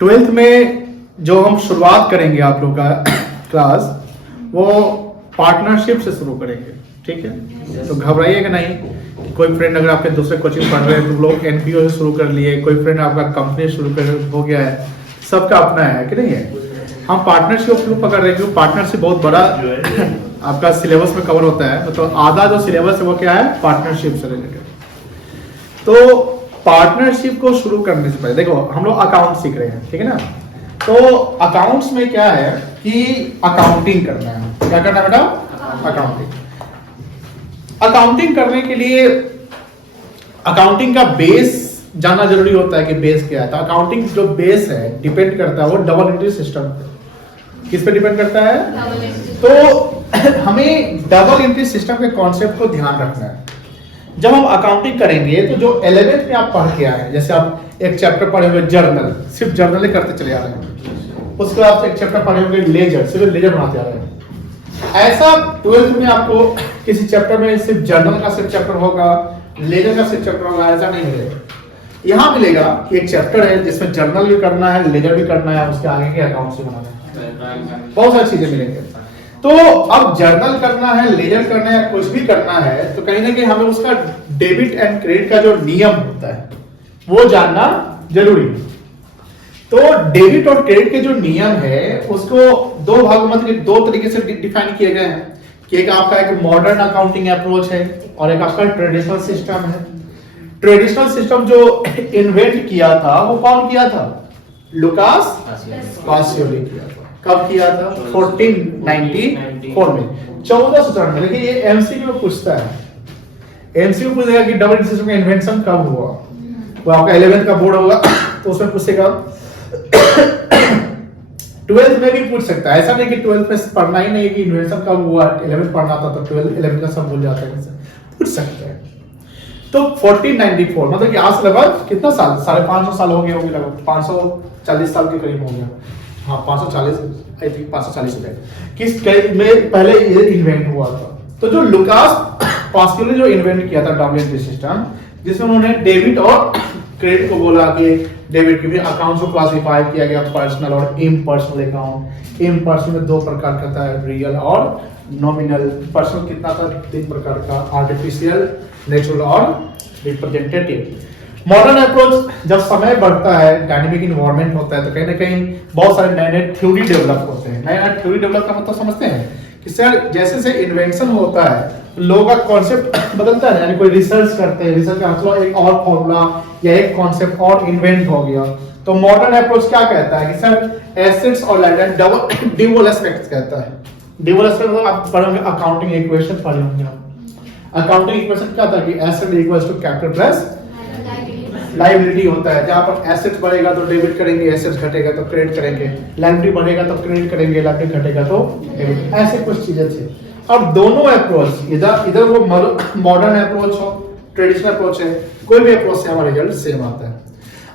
Twelfth में जो हम शुरुआत करेंगे आप लोग का क्लास, वो पार्टनरशिप से शुरू करेंगे, ठीक है। तो घबराइएगा नहीं। कोई फ्रेंड अगर आपके दूसरे कोचिंग पढ़ रहे हैं तो लोग एनपीओ से शुरू कर लिए, कोई फ्रेंड आपका कंपनी शुरू कर हो गया है, सबका अपना है कि नहीं है। हम पार्टनरशिप क्यों पकड़ रहे हैं, क्योंकि पार्टनरशिप बहुत बड़ा आपका सिलेबस में कवर होता है। तो आधा जो सिलेबस है वो क्या है, पार्टनरशिप से रिलेटेड। तो पार्टनरशिप को शुरू करने से पहले देखो, हम लोग अकाउंट सीख रहे हैं, ठीक है ना। तो अकाउंट्स में क्या है कि अकाउंटिंग करना है। क्या करना है बेटा, अकाउंटिंग। अकाउंटिंग करने के लिए अकाउंटिंग का बेस जानना जरूरी होता है कि बेस क्या है। तो अकाउंटिंग जो बेस है डिपेंड करता है वो डबल एंट्री सिस्टम पे। किस पे डिपेंड करता है, तो हमें डबल एंट्री सिस्टम के कॉन्सेप्ट को ध्यान रखना है। जब हम अकाउंटिंग करेंगे तो जो 11th में आप पढ़ के आए हैं, जैसे आप एक चैप्टर पढ़े हुए जर्नल, सिर्फ जर्नल ही करते चले आ रहे हैं, उसके बाद एक चैप्टर पढ़े हुए लेजर, सिर्फ लेजर बनाते आ रहे हैं। ऐसा 12th में आपको किसी चैप्टर में सिर्फ जर्नल का सिर्फ चैप्टर होगा, लेजर का सिर्फ चैप्टर होगा, ऐसा नहीं मिलेगा। यहाँ मिलेगा कि एक चैप्टर है जिसमें जर्नल भी करना है, लेजर भी करना है, उसके आगे के अकाउंट से बनाना है, बहुत सारी चीजें मिलेंगे। तो अब जर्नल करना है, लेजर करना है, कुछ भी करना है, तो कहीं ना कहीं हमें उसका डेबिट एंड क्रेडिट का जो नियम होता है वो जानना जरूरी है। तो डेबिट और क्रेडिट के जो नियम है उसको दो भागों में दो तरीके से डिफाइन किए गए हैं कि एक आपका एक मॉडर्न अकाउंटिंग अप्रोच है और एक आपका ट्रेडिशनल सिस्टम है। ट्रेडिशनल सिस्टम जो इन्वेंट किया था वो कौन किया था, लुकास पासियोली किया था। कब किया था, 1494 में, 1494 में। देखिए ये एमसीक्यू में पूछता है, एमसीक्यू पूछेगा कि डबल सिस्टम का इन्वेंशन कब हुआ। वो आपका 11th का बोर्ड होगा तो उसमें पूछेगा। 12th में भी पूछ सकता है, ऐसा नहीं कि 12th में पढ़ना ही नहीं है कि इन्वेंशन कब हुआ, 11th पढ़ना था तो 12th 11th का सब भूल जाते हैं, पूछ सकते हैं। तो 1494 मतलब कि आज से लगभग कितना साल, 550 साल हो गए होंगे, लगभग 540 साल के करीब हो गया। हाँ 540, आई थिंक 540 किस में पहले ये इन्वेंट हुआ था। तो जो लुकास पासियोली जो इन्वेंट किया था डबल एंट्री सिस्टम, जिसमें उन्होंने डेबिट और क्रेडिट को बोला कि डेबिट के भी अकाउंट्स को क्लासिफाई किया गया, पर्सनल और इम्पर्सनल अकाउंट। इम्पर्सनल में दो प्रकार का था, रियल और नॉमिनल। पर्सनल कितना था, 3 प्रकार का, आर्टिफिशियल, नेचुरल और रिप्रेजेंटेटिव। मॉडर्न अप्रोच, जब समय बढ़ता है, डायनेमिक इन्वायरमेंट होता है, तो कहीं ना कहीं बहुत सारे नए नए थ्योरी डेवलप होते हैं। नया थ्योरी डेवलप का मतलब समझते हैं कि सर जैसे जैसे इन्वेंशन होता है लोगों का कॉन्सेप्ट बदलता है, यानी कोई रिसर्च करते हैं, रिसर्च का मतलब एक और फॉर्मूला या एक कॉन्सेप्ट और इन्वेंट हो गया। तो मॉडर्न अप्रोच क्या कहता है कि सर एसेट्स और लायबिलिटी डबल ड्यूअल एस्पेक्ट्स कहता है। ड्यूअल एस्पेक्ट मतलब आप पढ़ोगे अकाउंटिंग इक्वेशन पढ़े होंगे आप। अकाउंटिंग इक्वेशन क्या था कि asset equals to capital plus liability होता है। जहां पर एसेट्स बढ़ेगा तो डेबिट करेंगे, एसेट्स घटेगा तो क्रेडिट करेंगे, लायबिलिटी बढ़ेगा तो क्रेडिट करेंगे, लायबिलिटी घटेगा तो डेबिट। ऐसे कुछ चीजें थी। अब दोनों अप्रोच, इधर वो मॉडर्न अप्रोच हो, ट्रेडिशनल अप्रोच है, कोई भी अप्रोच से हमारा रिजल्ट सेम आता है।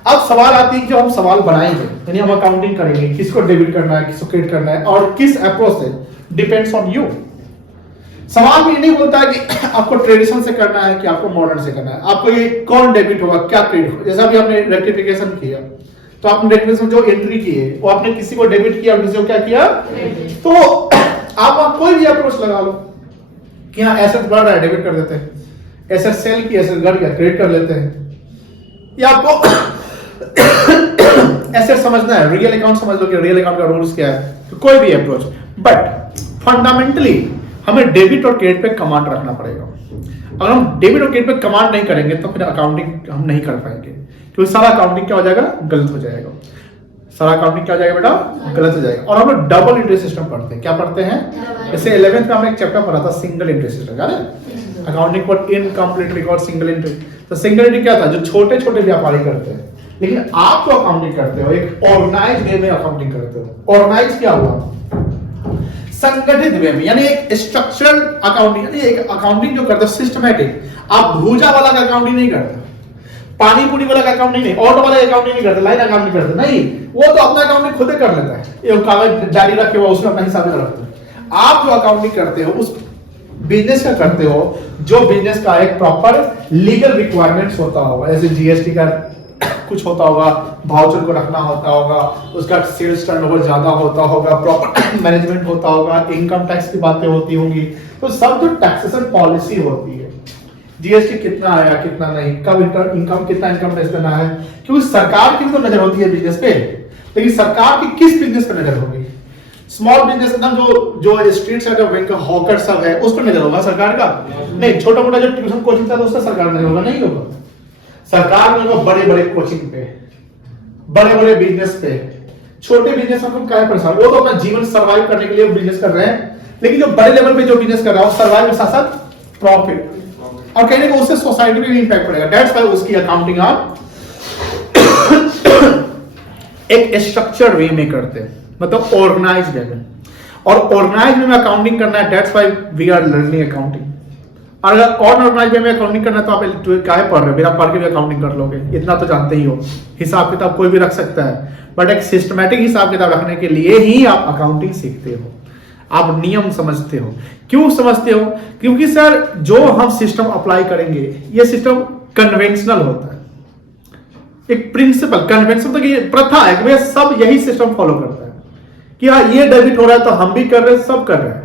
अब सवाल आती है कि जो हम सवाल बनाएंगे, यानी हम अकाउंटिंग करेंगे, किसको डेबिट करना है, किसको क्रेडिट करना है और किस अप्रोच से, डिपेंड्स ऑन यू। सवाल भी नहीं बोलता है कि आपको ट्रेडिशनल से करना है कि आपको मॉडर्न से करना है, आपको ये कौन डेबिट होगा, क्या क्रेडिट होगा। जैसा भी आपने रेक्टिफिकेशन किया तो आपने रेक्टिफिकेशन जो एंट्री की है वो आपने किसी को डेबिट किया और किसी को क्या किया, तो आप कोई भी अप्रोच लगा लो कि हाँ एसेट बढ़ रहा है, डेबिट कर देते हैं, एसेट सेल की, एसेट घट गया, क्रेडिट कर लेते हैं। या आपको एसेट समझना है, रियल अकाउंट समझ लो कि रियल अकाउंट का रूल्स क्या है, तो कोई भी अप्रोच। बट फंडामेंटली हमें डेबिट और क्रेडिट पे कमांड रखना पड़ेगा। अगर हम डेबिट और क्रेडिट पे कमांड नहीं करेंगे तो फिर अकाउंटिंग हम नहीं कर पाएंगे, क्योंकि सारा अकाउंटिंग क्या हो जाएगा, गलत हो जाएगा। सारा अकाउंटिंग क्या हो जाएगा बेटा, गलत हो जाएगा। और हम लोग डबल एंट्री सिस्टम पढ़ते हैं। क्या पढ़ते हैं, जैसे 11th में हमने एक चैप्टर पढ़ा था सिंगल एंट्री सिस्टम, याद है, accounting for incomplete record single entry. तो सिंगल एंट्री क्या था, जो छोटे छोटे व्यापारी करते हैं, लेकिन आप जो अकाउंटिंग करते हो एक ऑर्गेनाइज्ड वे में अकाउंटिंग करते हो। ऑर्गेनाइज क्या हुआ, संगठित वे में, यानी एक स्ट्रक्चरल अकाउंटिंग, यानी एक अकाउंटिंग जो करते हो सिस्टमैटिक। आप भूजा वाला का अकाउंटिंग नहीं करते, पानी पूरी वाला का अकाउंटिंग नहीं, ऑटो वाला अकाउंटिंग नहीं करते, लाइन अकाउंटिंग करते नहीं, वो तो अपना अकाउंटिंग खुद ही कर लेता है, ये कागज जारी रखे हुआ उसमें अपना हिसाब रखते हैं। आप जो अकाउंटिंग करते हो उस बिजनेस का करते हो जो बिजनेस का एक प्रॉपर लीगल रिक्वायरमेंट्स होता होगा, जैसे जीएसटी का कुछ होता होगा, भाउचर को रखना होता होगा, उसका सेल्स टर्नओवर ज्यादा होता होगा, प्रॉपर मैनेजमेंट होता होगा, इनकम टैक्स की बातें होती होंगी। तो सब जो टैक्सेशन पॉलिसी होती है, जीएसटी कितना आया कितना नहीं, कब इनकम कितना इनकम टैक्स देना है, क्योंकि सरकार की तो नजर होती है बिजनेस पे, लेकिन सरकार की किस बिजनेस पे नजर होगी? स्मॉल बिजनेस एकदम जो street side of bank hawker सब है उस पर नजर होगा सरकार का? नहीं। छोटा मोटा जो ट्यूशन कोचिंग था उस पर सरकार नजर होगा? नहीं होगा। सरकार में बड़े बड़े कोचिंग पे, बड़े बड़े बिजनेस पे, छोटे बिजनेस में हम क्या परेशान? वो तो अपना जीवन सर्वाइव करने के लिए बिजनेस कर रहे हैं, लेकिन जो बड़े लेवल पे जो बिजनेस कर रहा है वो सर्वाइव के साथ साथ प्रॉफिट, और कहने को उससे सोसाइटी में भी इंपैक्ट पड़ेगा। दैट्स व्हाई उसकी अकाउंटिंग आप एक स्ट्रक्चर वे में करते हैं, मतलब ऑर्गेनाइज वे में। और ऑर्गेनाइज वे में अकाउंटिंग करना है, that's why we are learning accounting. और अगर ऑर्गेनाइज वे में अकाउंटिंग करना है तो आप क्या पढ़ रहे हो? बिना पढ़ के भी अकाउंटिंग कर लोगे, इतना तो जानते ही हो। हिसाब किताब कोई भी रख सकता है, बट एक सिस्टमैटिक हिसाब किताब रखने के लिए ही आप अकाउंटिंग सीखते हो, आप नियम समझते हो। क्यों समझते हो? क्योंकि सर जो हम सिस्टम अप्लाई करेंगे ये सिस्टम कन्वेंशनल होता है, एक प्रिंसिपल कन्वेंशन, तो ये प्रथा है कि भैया सब यही सिस्टम फॉलो करता है कि हाँ ये डेबिट हो रहा है तो हम भी कर रहे हैं, सब कर रहे हैं,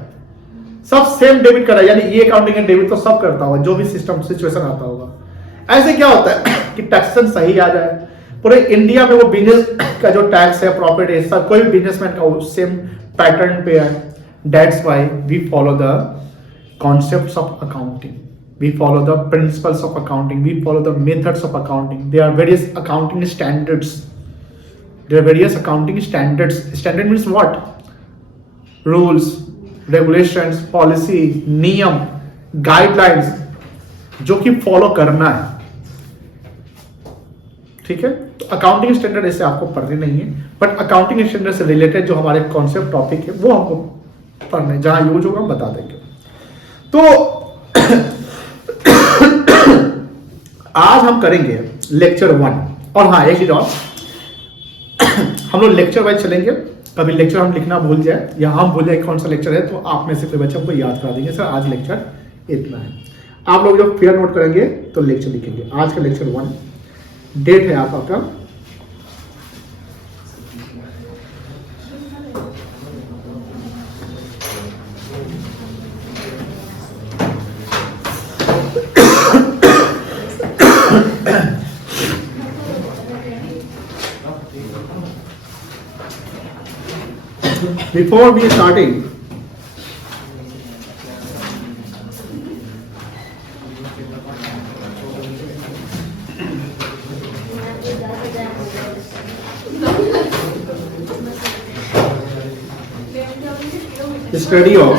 सब सेम डेबिट कर रहा है, यानी ये अकाउंटिंग है डेबिट तो सब करता होगा, जो भी सिस्टम सिचुएशन आता होगा। ऐसे क्या होता है कि टैक्सेशन सही आ जाए पूरे इंडिया में, वो बिजनेस का जो टैक्स है, प्रॉफिट है, सब कोई भी बिजनेसमैन का सेम पैटर्न पे है। That's why we follow the concepts of accounting. We follow the principles of accounting. We follow the methods of accounting. There are various accounting standards. There are various accounting standards. Standard means what? Rules, regulations, policy, नियम, guidelines, जो कि follow करना है। ठीक है? तो accounting standard ऐसे आपको पढ़ने नहीं है, बट अकाउंटिंग स्टैंडर्ड से रिलेटेड जो हमारे कॉन्सेप्ट टॉपिक है वो हमको पढ़ने, जहां यूज होगा हम बता देंगे। तो आज हम करेंगे लेक्चर 1। और हाँ एक चीज और, हम लोग लेक्चर वाइज चलेंगे। कभी लेक्चर हम लिखना भूल जाए या हम भूल जाए कौन सा लेक्चर है, तो आप में से कोई बच्चा हमको याद करा देंगे, सर आज लेक्चर इतना है। आप लोग जब फेयर नोट करेंगे तो लेक्चर लिखेंगे। आज का लेक्चर 1, डेट है आपका before we starting, study of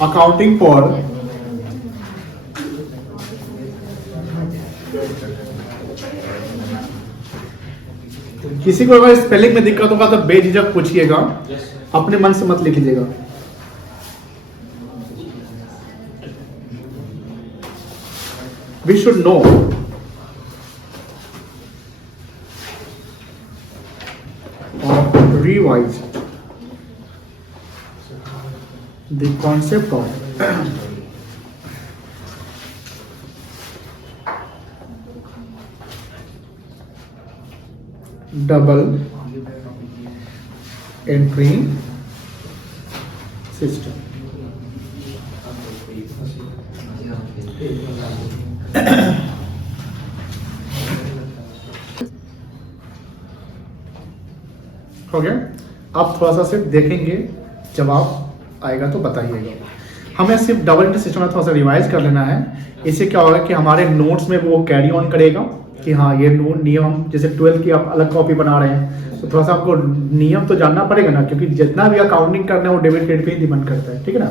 accounting for किसी को अगर स्पेलिंग में दिक्कत होगा तो बेझिझक पूछिएगा, अपने मन से मत लिख लीजिएगा। We should know or revise the concept of double entry system। हो गया? आप थोड़ा सा सिर्फ देखेंगे, जवाब आएगा तो बताइएगा। हमें सिर्फ डबल एंट्री सिस्टम में थोड़ा सा रिवाइज कर लेना है। इससे क्या होगा कि हमारे नोट्स में वो कैरी ऑन करेगा कि हाँ ये नियम, जैसे 12 की आप अलग कॉपी बना रहे हैं तो थोड़ा सा आपको नियम तो जानना पड़ेगा ना, क्योंकि जितना भी अकाउंटिंग करना है वो डेबिट क्रेडिट पे ही डिपेंड करता है। ठीक है ना?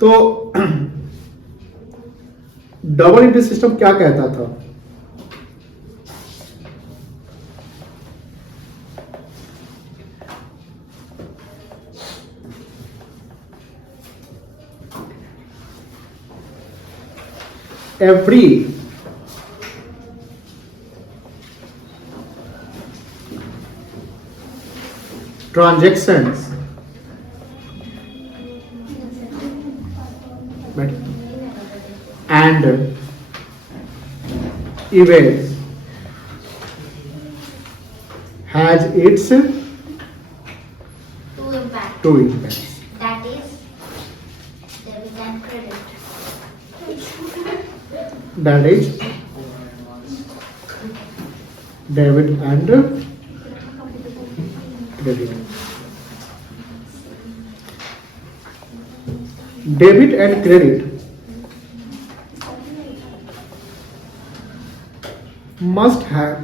तो डबल एंट्री सिस्टम क्या कहता था? every transactions and events has its Two impact. two impacts. That is debit and credit. That is debit and credit. Debit and credit must have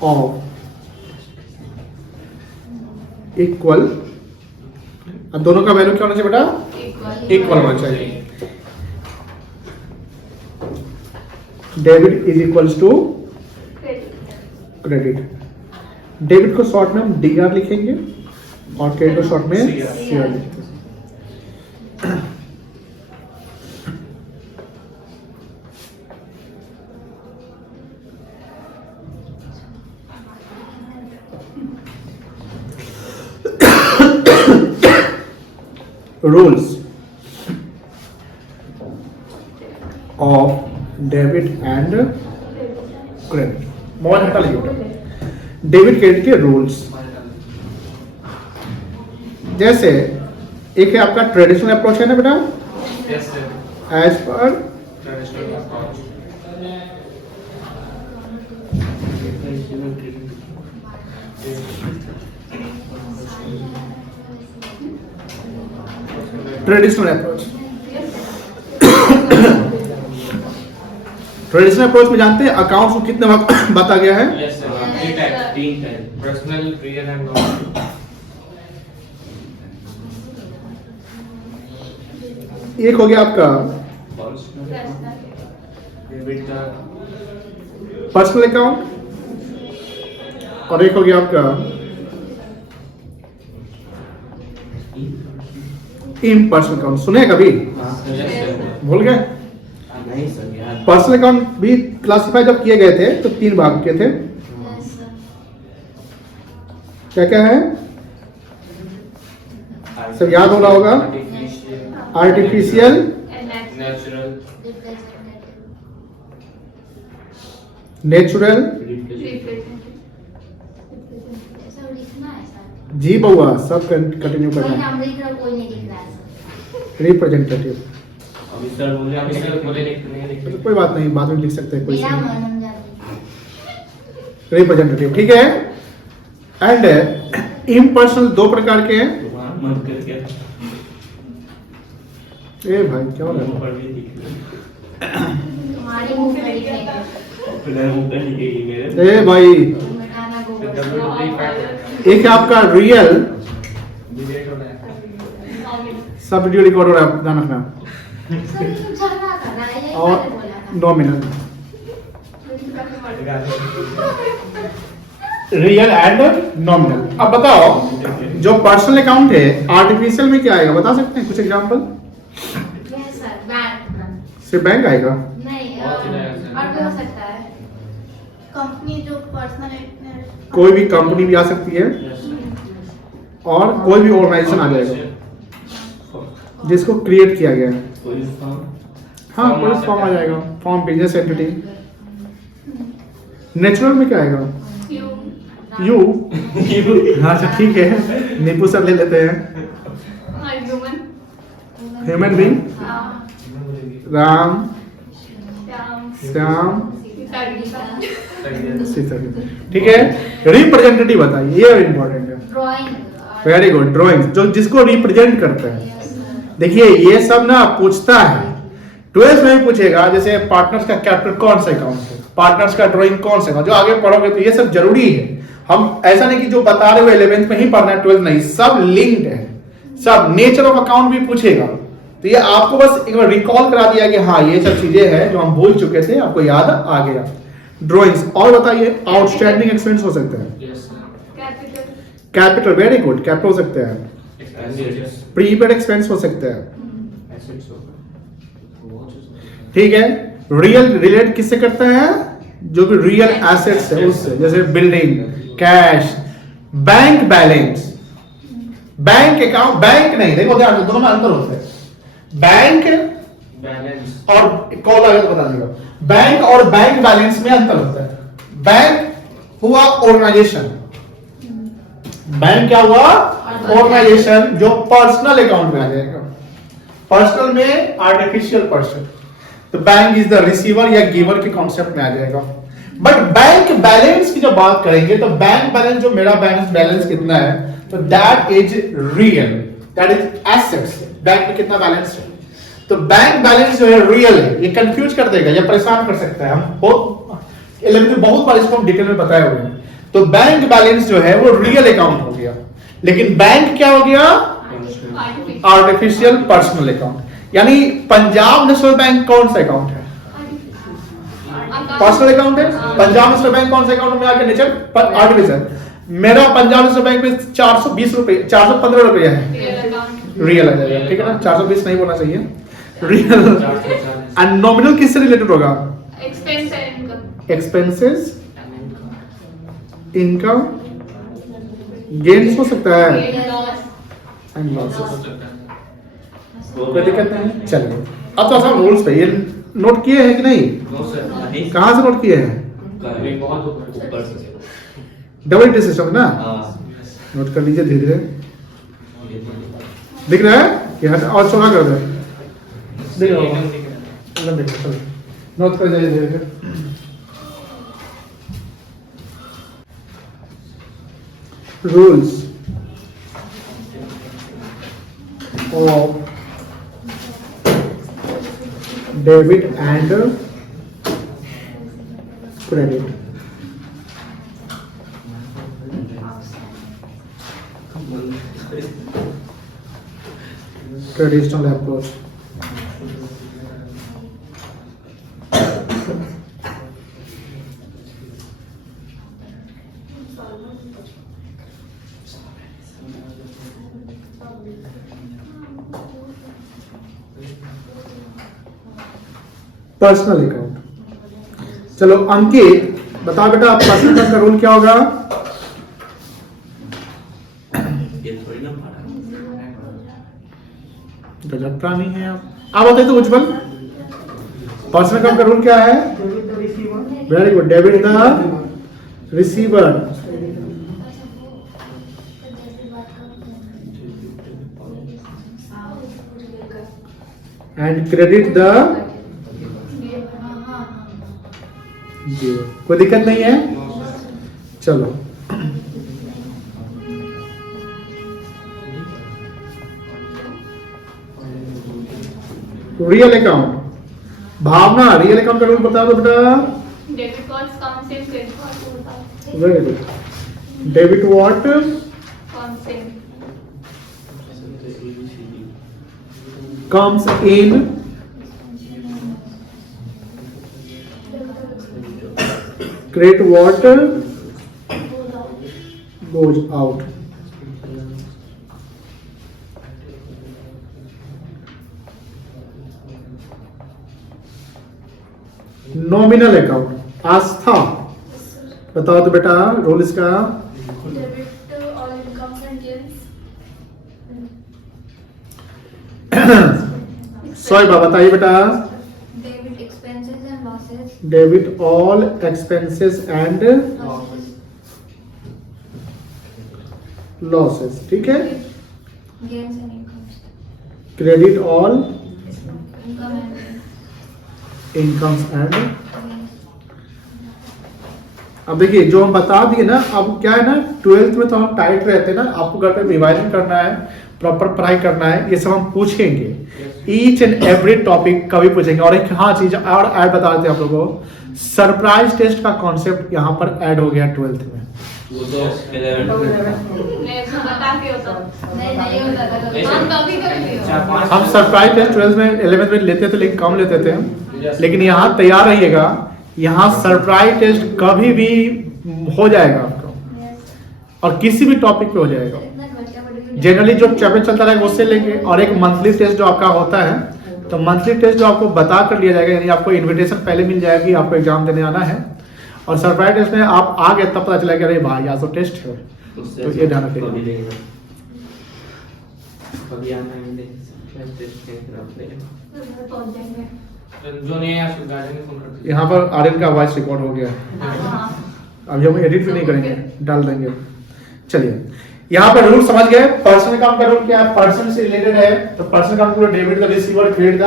of equal, अब दोनों का वैल्यू क्या होना चाहिए बेटा? इक्वल होना चाहिए. Debit is equals to credit. Debit को शॉर्ट में हम डीआर लिखेंगे और क्रेडिट को शॉर्ट में सीआर लिखेंगे. Rules of debit and credit. Mobile हटा लीजिए. डेबिट क्रेडिट के रूल्स जैसे एक है आपका ट्रेडिशनल अप्रोच है ना बेटा, as per traditional approach. Traditional approach में जानते हैं अकाउंट्स को कितने वक्त बता गया है? Personal, real and nominal. एक हो गया आपका पर्सनल अकाउंट और एक हो गया आपका इम्पर्सनल अकाउंट. सुने कभी? भूल गए? नहीं सर यार. पर्सनल अकाउंट भी क्लासिफाई जब किए गए थे तो 3 भाग के थे. Yes, sir. क्या क्या है? सब याद हो रहा होगा. Artificial, natural, natural. ऐसा लिखना है सर. जी बउआ सब कंटिन्यू कोई करना. नाम लिख रहा कोई नहीं लिख रहा है सर. रिप्रेजेंटेटिव. अभी सर बोले नहीं लिख. कोई बात नहीं, बाद में लिख सकते हैं, कोई मेरा नहीं. मन जाती. रिप्रेजेंटेटिव ठीक है. एंड इम्पर्सनल 2 प्रकार के हैं. मन करके ए भाई क्या हो रहा है? तुम्हारे मुंह पर लिखेंगे. ए भाई मिटाना गोबर. एक है आपका रियल, सब वीडियो रिकॉर्ड हो रहा है ध्यान रखना. सर ये झगड़ा कर रहा है यही और मैंने बोला था. नॉमिनल. Real and nominal. अब बताओ जो पर्सनल अकाउंट है आर्टिफिशियल में क्या आएगा बता सकते हैं? कुछ एग्जांपल. Yes, sir. बैंक. सिर्फ बैंक आएगा? नहीं और भी हो सकता है. कंपनी जो पर्सनल कोई भी कंपनी भी आ सकती है और कोई भी ऑर्गेनाइजेशन आ जाएगा जिसको क्रिएट किया गया है. हाँ कोई फॉर्म आ जाएगा. Form business entity. नेचुरल में क्या आएगा? यू. हाँ अच्छा ठीक है, नीपू सर ले लेते हैं. Human being. राम, श्याम, सीता. ठीक है. रिप्रेजेंटेटिव बताइए, ये इंपॉर्टेंट है. ड्राइंग. Very good. ड्राइंग जो जिसको रिप्रेजेंट करता है. देखिए ये सब ना पूछता है 12th में भी पूछेगा. जैसे पार्टनर्स का कैपिटल कौन सा अकाउंट है, पार्टनर्स का ड्राइंग कौन सा, जो आगे पढ़ोगे तो ये सब जरूरी है. हम ऐसा नहीं कि जो बता रहे हो 11th में ही पढ़ना है 12th नहीं, सब लिंक्ड है. सब नेचर ऑफ अकाउंट भी पूछेगा तो ये आपको बस एक बार रिकॉल करा दिया कि हाँ ये सब चीजें हैं जो हम भूल चुके थे, आपको याद आ गया. ड्राइंग्स. और बताइए आउटस्टैंडिंग एक्सपेंस हो सकता है. कैपिटल. Very good. कैपिटल हो सकता है. प्रीपेड एक्सपेंस हो सकता है. ठीक है. रियल रिलेट किससे करता है? जो भी रियल एसेट्स है उससे, जैसे building, cash, bank balance. Bank account, bank नहीं, देखो ध्यान दोनों में अंतर होता है. बैंक बैलेंस और कॉल आएगा तो बता दीजिएगा। बैंक और बैंक बैलेंस में अंतर होता है। बैंक हुआ ऑर्गेनाइजेशन, बैंक क्या हुआ ऑर्गेनाइजेशन, जो पर्सनल अकाउंट में आ जाएगा। पर्सनल में आर्टिफिशियल पर्सन, तो बैंक इज द रिसीवर या गिवर के कॉन्सेप्ट में आ जाएगा। बट बैंक बैलेंस की जब बात करेंगे तो बैंक बैलेंस, जो मेरा बैंक बैलेंस कितना है, तो that is real, that is assets. Bank में कितना बैलेंस है, तो बैंक बैलेंस जो है रियल है। ये कंफ्यूज कर देगा या परेशान कर सकता है। हम बहुत 11th में बहुत बार इसको हम डिटेल में बताए हुए हैं। तो बैंक बैलेंस जो है वो रियल अकाउंट हो गया, लेकिन बैंक क्या हो गया, आर्टिफिशियल पर्सनल अकाउंट। यानी पंजाब नेशनल बैंक कौन सा अकाउंट है, पर्सनल अकाउंट है। पंजाब नेशनल बैंक कौन सा अकाउंट में आके नेचर आर्टिफिशियल। मेरा पंजाब नेशनल बैंक में 420 रुपए 415 रुपया है, रियल आ जाएगा, ठीक है ना। 420 नहीं बोलना चाहिए, रियल। एंड नॉमिनल किससे रिलेटेड होगा, एक्सपेंसेस, इनकम, गेन्स हो सकता है एंड लॉसेस। कोई दिक्कत नहीं। चलिए अब तो आसान रूल्स पे ये नोट किए हैं कि नहीं, कहाँ से नोट किए हैं, डबल टी सिस्टम ना, नोट कर लीजिए धीरे धीरे। दिख रहा है कि हट और चौड़ा कर दे, दिख रहा होगा, चलो नोट कर जाइए धीरे धीरे। Rules of debit and credit. Traditional approach. Personal account. चलो अंकित बताओ बेटा, पर्सनल अकाउंट का रूल क्या होगा, गजब प्राणी है आप बताइए तो उज्जवल, पर्सनल अकाउंट का रूल क्या है, very good, debit the receiver and credit the जी। कोई दिक्कत नहीं है। चलो real account, Bhavna real account का रूल बता दो बेटा। Very good, debit what, comes in, credit what goes out। Nominal account, Aastha बताओ तो बेटा रोल इसका, सोएबा बताइए बेटा, debit all expenses and losses, ठीक है। क्रेडिट ऑल इनकम्स एंड, अब देखिए जो हम बता दिए ना, अब क्या है ना 12th में तो हम टाइट रहते हैं ना, आपको घर पे रिवाइजन करना है, प्रॉपर पढ़ाई करना है, ये सब हम पूछेंगे, ईच एंड एवरी टॉपिक कभी पूछेंगे। और एक हाँ चीज और ऐड बता देते हैं आप लोगों को, सरप्राइज टेस्ट का कॉन्सेप्ट यहाँ पर ऐड हो गया 12th में। वो तो 11 हम सरप्राइज टेस्ट 12th में 11th में लेते थे, लेकिन कम लेते थे, लेकिन यहाँ तैयार रहिएगा, यहाँ सरप्राइज टेस्ट कभी भी हो जाएगा आपको, और किसी भी टॉपिक पे हो जाएगा। जनरली जो चैप्टर चलता रहेगा उससे लेंगे, और एक मंथली टेस्ट जो आपका होता है, तो मंथली टेस्ट जो आपको बता कर लिया जाएगा, यानी आपको इनविटेशन पहले मिल जाएगी, आपको एग्जाम देने आना है, और सरप्राइज टेस्ट में आप आ गए तब पता चलेगा अरे भाई आज तो टेस्ट है, तो ये ध्यान रखिएगा। पहुंच जाएंगे। जो नहीं है उसको गार्डन में फोन कर दीजिए। यहाँ पर आर्यन का वॉइस रिकॉर्ड हो गया है, हाँ। अभी हम एडिट भी नहीं करेंगे, डाल देंगे। चलिए यहाँ पर रूल समझ गए। पर्सनल अकाउंट का रूल क्या है? पर्सन से रिलेटेड है तो पर्सनल अकाउंट को debit the receiver, credit the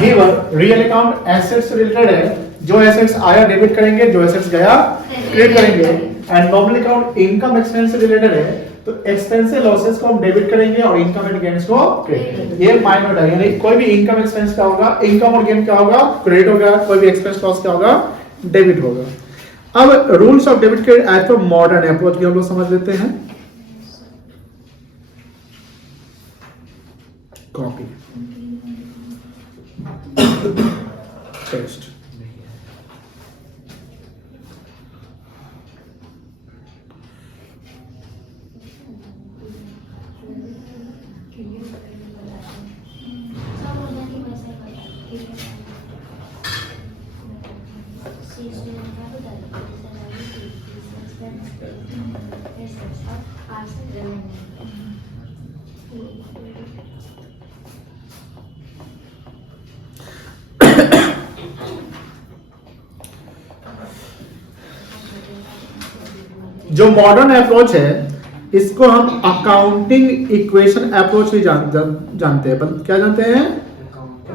giver. Real account asset से रिलेटेड है, जो एसेट्स आया डेबिट करेंगे, जो एसेट्स गया क्रेडिट करेंगे। And nominal account income expense से रिलेटेड है, तो एक्सपेंस से लॉसेस को हम डेबिट करेंगे और इनकम एंड गेन्स को क्रेडिट। ये माइनर है, यानी कोई भी इनकम एक्सपेंस क्या होगा, इनकम और गेन क्या होगा, क्रेडिट होगा। कोई भी एक्सपेंस लॉस क्या होगा, डेबिट होगा। अब rules of debit credit as per modern approach भी हम लोग समझ लेते हैं। Copy paste. जो मॉडर्न अप्रोच है इसको हम अकाउंटिंग इक्वेशन अप्रोच भी जानते हैं। क्या जानते हैं?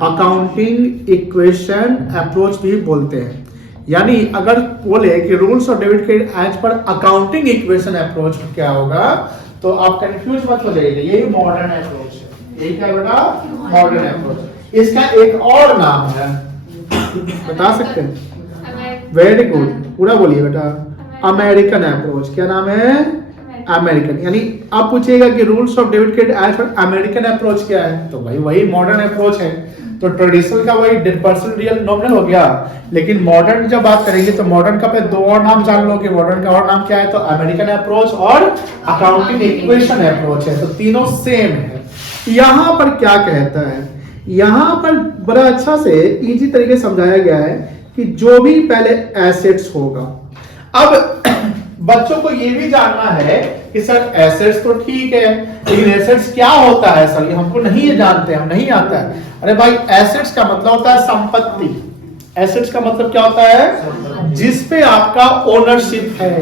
अकाउंटिंग इक्वेशन अप्रोच भी बोलते हैं। यानी अगर बोले कि rules of debit credit as per accounting equation approach क्या होगा, तो आप कंफ्यूज मत हो जाइए। यही मॉडर्न अप्रोच है। यही क्या है बेटा? Modern approach. इसका एक और नाम है, बता सकते हैं? वेरी गुड, पूरा बोलिए बेटा। American approach. क्या नाम है? अमेरिकन। यानी आप पूछिएगा कि rules of debit credit as per American approach क्या है, तो भाई वही मॉडर्न अप्रोच है। तो ट्रेडिशनल का वही पर्सन रियल नॉमिनल हो गया, लेकिन मॉडर्न जब बात करेंगे तो मॉडर्न का पे दो और नाम जान लो कि मॉडर्न का और नाम क्या है। तो अमेरिकन अप्रोच और अकाउंटिंग इक्वेशन अप्रोच है, तो तीनों सेम है। यहाँ पर क्या कहता है, यहाँ पर बड़ा अच्छा से इजी तरीके से समझाया गया है कि जो भी पहले एसेट्स होगा। अब बच्चों को ये भी जानना है कि सर एसेट्स तो ठीक है, लेकिन एसेट्स क्या होता है सर, ये हमको नहीं ये जानते, हम नहीं आता है। अरे भाई, एसेट्स का मतलब होता है संपत्ति। एसेट्स का मतलब क्या होता है? जिस पे आपका ओनरशिप है,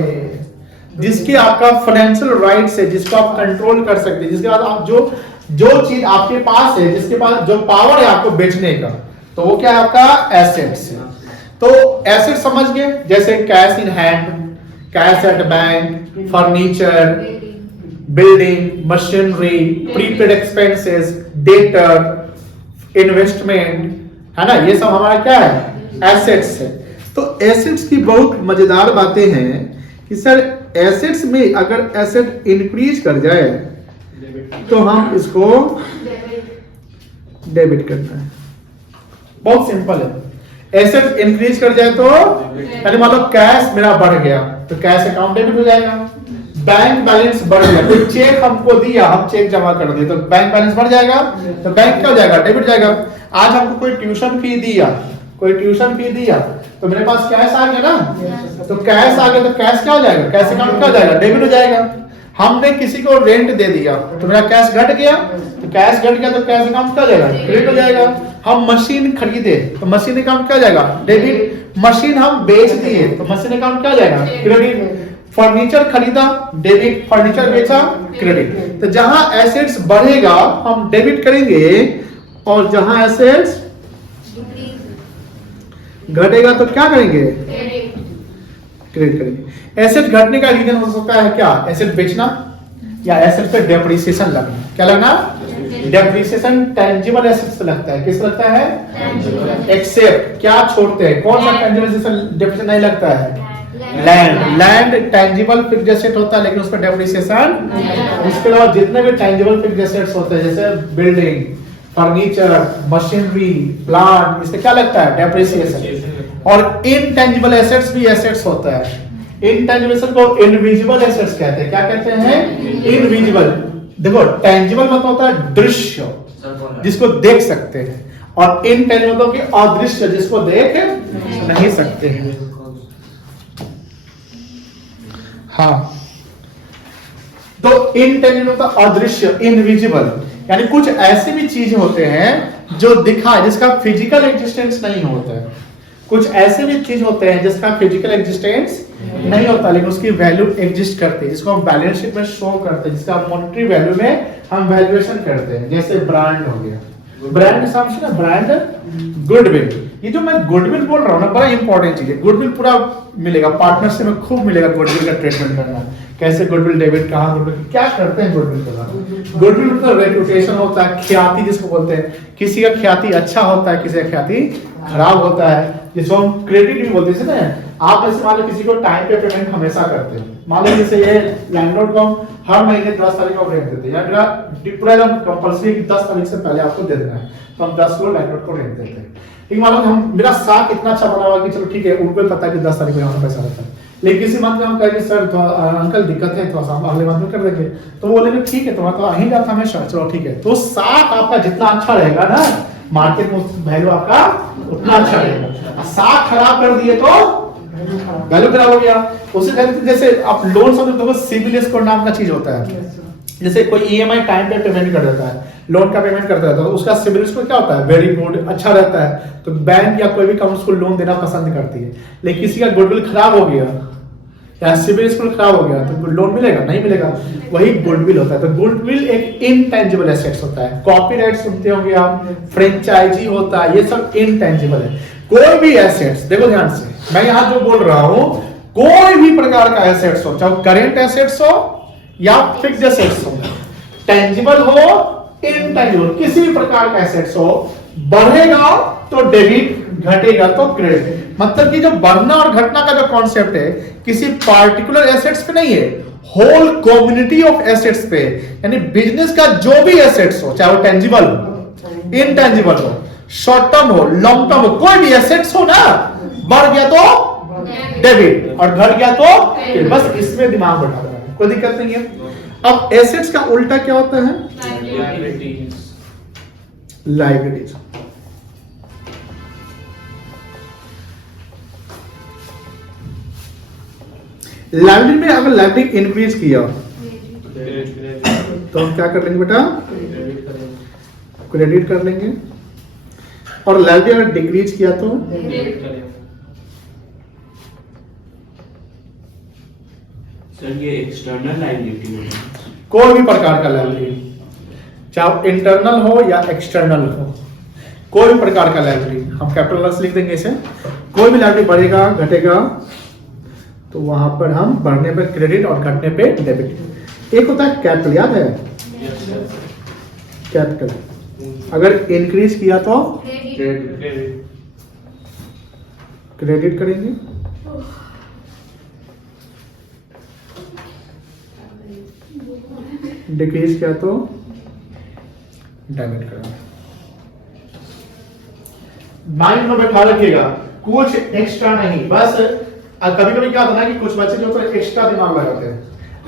जिसके आपका फाइनेंशियल राइट्स है, जिसको आप कंट्रोल कर सकते हैं, जिसके बाद आप जो चीज आपके पास है, जिसके पास जो पावर है आपको बेचने का, तो वो क्या है? आपका एसेट्स है। तो एसेट समझ गए, जैसे cash in hand, cash at bank, furniture, building, machinery, prepaid expenses, debtor, investment, है ना, ये सब हमारा क्या है? एसेट्स है। तो एसेट्स की बहुत मजेदार बातें हैं कि सर एसेट्स में अगर एसेट इंक्रीज कर जाए तो हम इसको डेबिट करना है। बहुत सिंपल है। एसेट इंक्रीज कर जाए तो यानी मतलब कैश मेरा बढ़ गया तो कैश अकाउंट डेबिट हो जाएगा। बैंक बैलेंस बढ़ गया, कोई चेक हमको दिया, हम चेक जमा कर दिए तो बैंक बैलेंस बढ़ जाएगा, तो बैंक क्या हो जाएगा? डेबिट जाएगा। आज हमको कोई ट्यूशन फी दिया, तो मेरे पास कैश आ गया ना, तो कैश आ गया तो कैश क्या हो जाएगा? कैश अकाउंट क्या हो जाएगा? डेबिट हो जाएगा। हमने किसी को रेंट दे दिया तो मेरा कैश घट गया, तो कैश घट गया तो कैश अकाउंट क्या हो जाएगा? क्रेडिट हो जाएगा। हम मशीन खरीदे तो मशीन अकाउंट क्या हो जाएगा? डेबिट। मशीन हम बेच दिए तो मशीन अकाउंट क्या हो जाएगा? क्रेडिट। फर्नीचर खरीदा, डेबिट। फर्नीचर बेचा, क्रेडिट। तो जहां एसेट्स बढ़ेगा हम डेबिट करेंगे और जहां एसेट्स घटेगा तो क्या करेंगे? क्रेडिट करेंगे। एसेट घटने का रीजन हो सकता है क्या? एसेट बेचना या एसेट पे डेप्रिसिएशन लगना। क्या लगना? डेप्रिसिएशन टेंजिबल एसेट से लगता है। किस लगता है? एक्सेप्ट क्या छोड़ते हैं? कौन सा टेंजिबल डेप्रिसिएशन नहीं लगता है? लैंड टेंजिबल फिक्स्ड एसेट होता है लेकिन उस पर डेप्रिसिएशन। इसके अलावा जितने भी टेंजिबल फिक्स्ड एसेट्स होते हैं जैसे बिल्डिंग, फर्नीचर, मशीनरी, प्लांट, इससे क्या लगता है? डेप्रिसिएशन। और इनटेंजिबल एसेट्स भी एसेट्स होता है। इनटेंजिबल को इनविजिबल एसेट्स कहते हैं। क्या कहते हैं? इनविजिबल। देखो टेंजिबल मतलब होता है दृश्य, जिसको देख सकते हैं, और इनटेंजिबल मतलब कि अदृश्य, जिसको देख नहीं सकते हैं। हाँ, तो इनटेंजिबल मतलब अदृश्य, इनविजिबल, यानी कुछ ऐसे भी चीज होते हैं जो दिखा है, जिसका फिजिकल एग्जिस्टेंस नहीं होता है। कुछ ऐसे भी चीज होते हैं जिसका फिजिकल एग्जिस्टेंस नहीं होता लेकिन उसकी वैल्यू एग्जिस्ट करती है, जिसको हम बैलेंस शीट में शो करते हैं, जिसका मॉनेटरी वैल्यू में हम वैल्यूएशन करते हैं। जैसे ब्रांड हो गया, ब्रांड समझ ना, ब्रांड गुडविल। ये जो मैं गुडविल बोल रहा हूँ ना, बड़ा इंपॉर्टेंट चीज है। गुडविल पूरा मिलेगा, पार्टनरशिप में खूब मिलेगा गुडविल का ट्रीटमेंट करना। कैसे गुडविल डेबिट, कहाँ गुडविल, क्या करते हैं गुडविल के साथ। गुडविल मतलब रेपुटेशन होता है, ख्याति जिसको बोलते हैं। किसी का ख्याति अच्छा होता है, किसी का ख्याति खराब होता है, जिसको हम क्रेडिट भी बोलते हैं ना। आप जैसे मान लो किसी को टाइम पे पेमेंट हमेशा करते हैं, मान लो जैसे ये लैंडलॉर्ड को हम हर महीने 10 तारीख को रेंट देते हैं, या मेरा पूरा एकदम कंपल्सरी कि 10 तारीख से पहले आपको दे देना है, तो हम 10 को लैंडलॉर्ड को रेंट देते हैं। लेकिन मान लो हम, मेरा साख इतना अच्छा बना हुआ कि चलो ठीक है, उनको पता है कि 10 तारीख को यहाँ पैसा रहता है, लेकिन किसी मंथ में हम कहेंगे सर तो अंकल दिक्कत है, थोड़ा सा हम अगले मंथ में कर देंगे, तो वो बोलेंगे ठीक है, तुम्हारा तो आ ही जाता हमेशा, चलो ठीक है। तो साख आपका जितना अच्छा रहेगा ना, मार्केट में वैल्यू आपका उतना अच्छा रहेगा। साख खराब कर दिए तो वैल्यू खराब हो गया। उसी तरह जैसे आप लोन समझ तो सिबिल स्कोर नाम का चीज होता है। जैसे कोई ईएमआई टाइम पे पेमेंट कर देता है, लोन का पेमेंट करता है, तो उसका सिबिल स्कोर क्या होता है, वेरी गुड, अच्छा रहता है, तो बैंक या कोई भी कंपनी उसको लोन देना पसंद करती है। लेकिन किसी का गुडविल खराब हो गया या सिबिल स्कोर खराब हो गया तो लोन मिलेगा, नहीं मिलेगा। वही गुडविल होता है। तो गुडविल एक इनटेंजिबल एसेट्स होता है। कॉपीराइट सुनते होंगे आप, फ्रेंचाइजी होता है, ये सब इनटेंजिबल है। कोई भी एसेट्स, देखो ध्यान से, मैं यहाँ जो बोल रहा हूं, कोई भी प्रकार का एसेट्स हो, चाहे करेंट एसेट्स हो या फिक्स्ड एसेट्स हो, टेंजिबल हो, इनटेंजिबल, किसी भी प्रकार का एसेट्स हो, बढ़ेगा तो डेबिट, घटेगा तो क्रेडिट। मतलब कि जो बढ़ना और घटना का जो कॉन्सेप्ट है, किसी पार्टिकुलर एसेट्स पे नहीं है, होल कम्युनिटी ऑफ एसेट्स पे। यानी बिजनेस का जो भी एसेट्स हो, चाहे वो टेंजिबल हो, इनटेंजिबल हो, शॉर्ट टर्म हो, लॉन्ग टर्म हो, कोई भी एसेट्स हो ना, बढ़ गया तो डेबिट और घट गया तो क्रेडिट। बस इसमें दिमाग बैठा देना, कोई दिक्कत नहीं है। अब एसेट्स का उल्टा क्या होता है, लायबिलिटीज। लायबिलिटी में अगर लायबिलिटी इंक्रीज किया तो हम क्या कर लेंगे बेटा, क्रेडिट कर लेंगे। और लायबिलिटी अगर डिक्रीज किया तो सर ये एक्सटर्नल लायबिलिटी है। कोई भी प्रकार का लायबिलिटी, चाहे इंटरनल हो या एक्सटर्नल हो, कोई भी प्रकार का लायबिलिटी, हम कैपिटल लेस लिख देंगे इसे। कोई भी लायबिलिटी बढ़ेगा घटेगा तो वहां पर हम बढ़ने पे क्रेडिट और घटने पे डेबिट। एक होता है कैपिटल, याद है कैपिटल, अगर इंक्रीज किया तो क्रेडिट करेंगे, डिक्रीज किया तो डेबिट करेंगे। माइंड में बैठा रखिएगा, कुछ एक्स्ट्रा नहीं। बस कभी कभी क्या होता है कि कुछ बच्चे जो तो एक्स्ट्रा दिमाग लगाते हैं,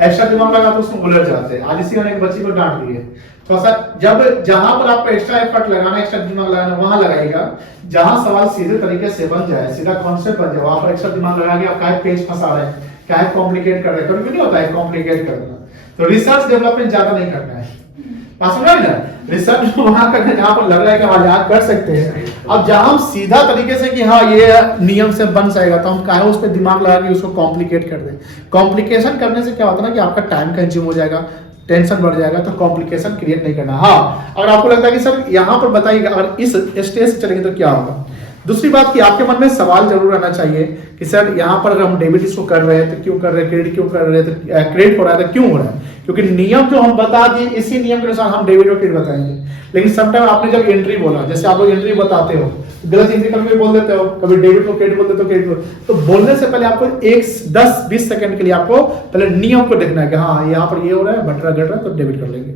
एक्स्ट्रा दिमाग लगाते हैं, उसमें उलझ जाते हैं। आज इसी ने एक बच्ची को डांट दिए, थोड़ा सा जब जहां पर आपको एक्स्ट्रा एफर्ट लगाना, एक्स्ट्रा दिमाग लगाना, वहां लगाइएगा जहां सवाल सीधे तरीके से बन जाए, सीधा कॉन्सेप्ट बन जाए, वहां पर एक्स्ट्रा दिमाग लगा के आप क्या पेज फंसा रहे हैं, क्या कॉम्प्लिकेट कर रहे हैं। कभी नहीं होता है कॉम्प्लिकेट करना, तो रिसर्च डेवलपमेंट ज्यादा नहीं करना है। बात समझ ना, रिसर्च वहां करना जहां पर लग रहा है कि हम याद कर सकते हैं। अब जहां हम सीधा तरीके से कि हाँ ये नियम से बन जाएगा, तो हम काहे उस पर दिमाग लगा के उसको कॉम्प्लिकेट कर दें। कॉम्प्लिकेशन करने से क्या होता है ना कि आपका टाइम कंज्यूम हो जाएगा, टेंशन बढ़ जाएगा, तो कॉम्प्लिकेशन क्रिएट नहीं करना। हाँ, अगर आपको लगता है कि सर यहाँ पर बताइएगा अगर इस स्टेज से चलेंगे तो क्या होगा। दूसरी बात कि आपके मन में सवाल जरूर रहना चाहिए कि सर यहाँ पर अगर हम डेबिट इसको कर रहे हैं तो क्यों कर रहे हैं, क्रेडिट क्यों कर रहे हैं, तो क्रेडिट हो रहा है तो क्यों हो रहा है। क्योंकि नियम जो हम बता दिए, इसी नियम के अनुसार हम डेबिट और क्रेडिट बताएंगे। लेकिन समटाइम आपने जब एंट्री बोला, जैसे आप लोग एंट्री बताते हो, गलत एंट्री कभी बोल देते हो, कभी डेबिट को क्रेडिट बोल देते हो, क्रेडिट, तो बोलने से पहले आपको 10-20 सेकंड के लिए आपको पहले नियम को देखना है कि हाँ यहाँ पर ये हो रहा है, बढ़ रहा घट रहा है, तो डेबिट कर लेंगे।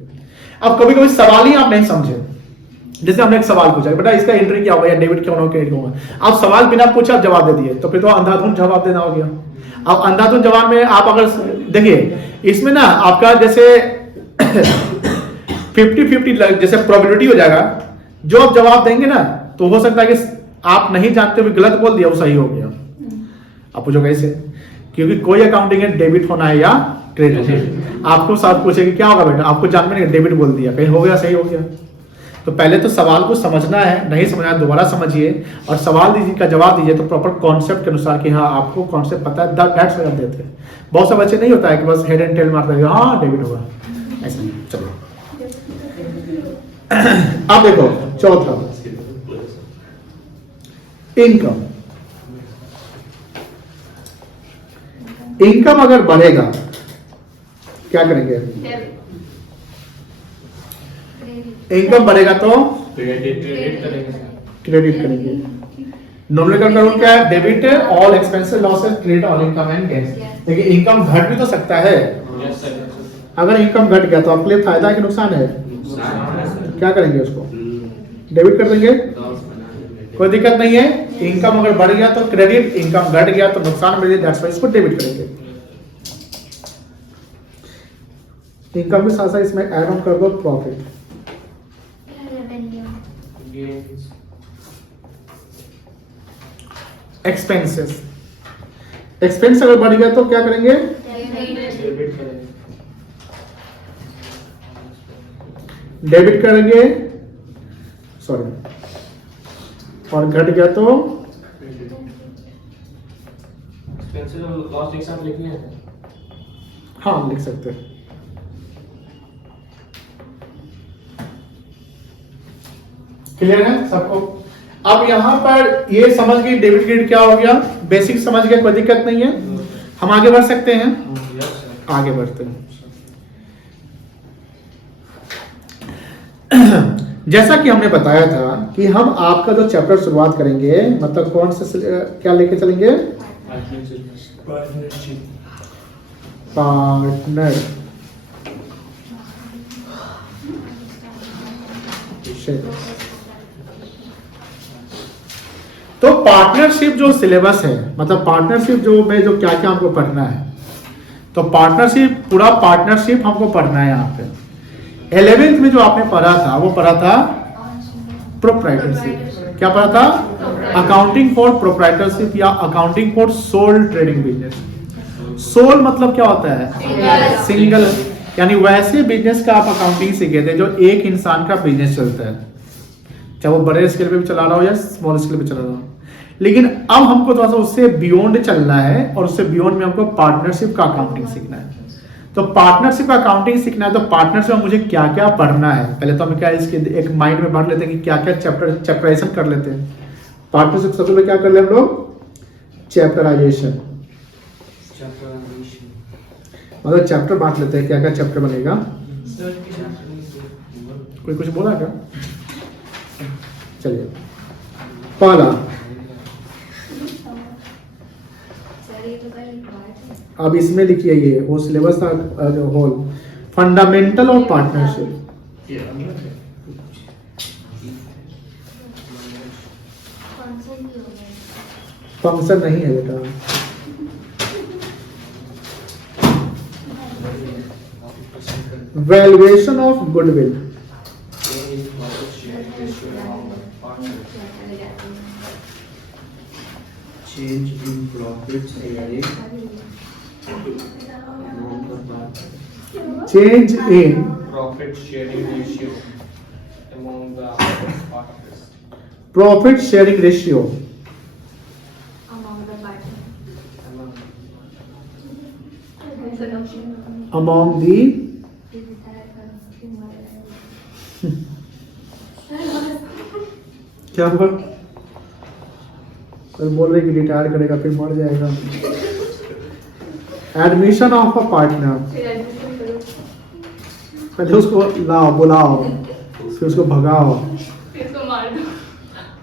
अब कभी कभी सवाल ही आप नहीं समझे, जैसे हमने एक सवाल पूछा बेटा इसका एंट्री क्या होगा या डेबिट क्यों होगा, क्रेडिट क्यों होगा। आप सवाल बिना पूछे आप जवाब दे दिए, तो फिर तो अंधाधुंध जवाब देना हो गया। अब अंधाधुंध जवाब में आप अगर देखिए, इसमें ना आपका जैसे 50-50 जैसे प्रोबेबिलिटी हो जाएगा। जो आप जवाब देंगे ना, तो हो सकता है कि आप नहीं जानते हुए गलत बोल दिया, वो सही हो गया। आप पूछो कैसे, क्योंकि कोई अकाउंटिंग है डेबिट होना है या क्रेडिट है। आपको साथ पूछेगी क्या होगा बेटा, आपको जानते नहीं, डेबिट बोल दिया, कहीं हो गया, सही हो गया। तो पहले तो सवाल को समझना है, नहीं समझना है दोबारा समझिए और सवाल दीजिए का जवाब दीजिए तो प्रॉपर कॉन्सेप्ट के अनुसार कि हाँ आपको कॉन्सेप्ट पता है, दैट्स व्हाई आप देते हैं। बहुत से बच्चे नहीं होता है कि बस हेड एंड टेल मारते हैं हाँ डेबिट होगा, ऐसा नहीं। चलो अब देखो चौथा इनकम। इनकम अगर बढ़ेगा क्या करेंगे? इनकम बढ़ेगा तो क्रेडिट करेंगे सर। क्रेडिट करेंगे। नॉमिनल का रूल क्या है? Debit all expenses losses credit all income and gains. लेकिन इनकम घट भी तो सकता है। Yes sir. अगर इनकम घट गया तो आपके लिए फायदा है कि नुकसान है? क्या करेंगे उसको? डेबिट कर देंगे, कोई दिक्कत नहीं है। इनकम अगर बढ़ गया तो क्रेडिट, इनकम घट गया तो नुकसान मिले, दैट्स व्हाई इसको डेबिट करेंगे। इनकम के साथ साथ इसमें ऐड ऑन कर दो प्रॉफिट। एक्सपेंसेस, एक्सपेंस अगर बढ़ गया तो क्या करेंगे? डेबिट करेंगे। डेबिट करेंगे, सॉरी, और घट गया तो एक्सपेंसेस और लॉस एक साथ लिखने हैं। हाँ लिख सकते हैं। क्लियर है सबको? अब यहां पर ये समझ गए डेबिट क्रेडिट क्या हो गया, बेसिक समझ गए, कोई दिक्कत नहीं है। हम आगे बढ़ सकते हैं, यस सर। आगे बढ़ते हैं। जैसा कि हमने बताया था कि हम आपका जो चैप्टर शुरुआत करेंगे, मतलब कौन से क्या लेके चलेंगे? पार्टनर। तो पार्टनरशिप जो सिलेबस है, मतलब पार्टनरशिप जो में जो क्या क्या हमको पढ़ना है, तो पार्टनरशिप पूरा पार्टनरशिप हमको पढ़ना है। यहाँ पे 11th में जो आपने पढ़ा था वो पढ़ा था प्रोप्राइटरशिप। क्या पढ़ा था? अकाउंटिंग फॉर प्रोप्राइटरशिप या accounting for sole trading business. Sole मतलब क्या होता है? सिंगल, यानी वैसे बिजनेस का आप अकाउंटिंग सीखे थे जो एक इंसान का बिजनेस चलता है, चाहे वो बड़े स्केल पे भी चला रहा हो या स्मॉल स्केल पे चला रहा हो। लेकिन अब हमको थोड़ा सा उससे बियॉन्ड चलना है और उससे बियॉन्ड में हमको पार्टनरशिप का अकाउंटिंग सीखना है। तो पार्टनरशिप का अकाउंटिंग सीखना है तो पार्टनरशिप में मुझे क्या क्या पढ़ना है, पहले तो हम क्या इसके एक माइंड में भर लेते हैं कि क्या क्या चैप्टराइजेशन कर लेते हैं। पार्टनरशिप सबसे पहले क्या कर ले हम लोग? चैप्टराइजेशन, मतलब चैप्टर बांट लेते हैं, क्या क्या चैप्टर बनेगा। कोई कुछ बोला क्या? चलिए, पहला, अब इसमें लिखिए ये वो सिलेबस था जो whole fundamental of partnership. Function नहीं है बेटा। Valuation of goodwill, Change in profit sharing among the partners. Change in profit sharing ratio among the partners. Profit sharing ratio among the क्या हुआ? बोल रहे कि रिटायर करेगा फिर मर जाएगा। एडमिशन ऑफ अ पार्टनर, पहले उसको लाओ, बुलाओ, फिर उसको भगाओ,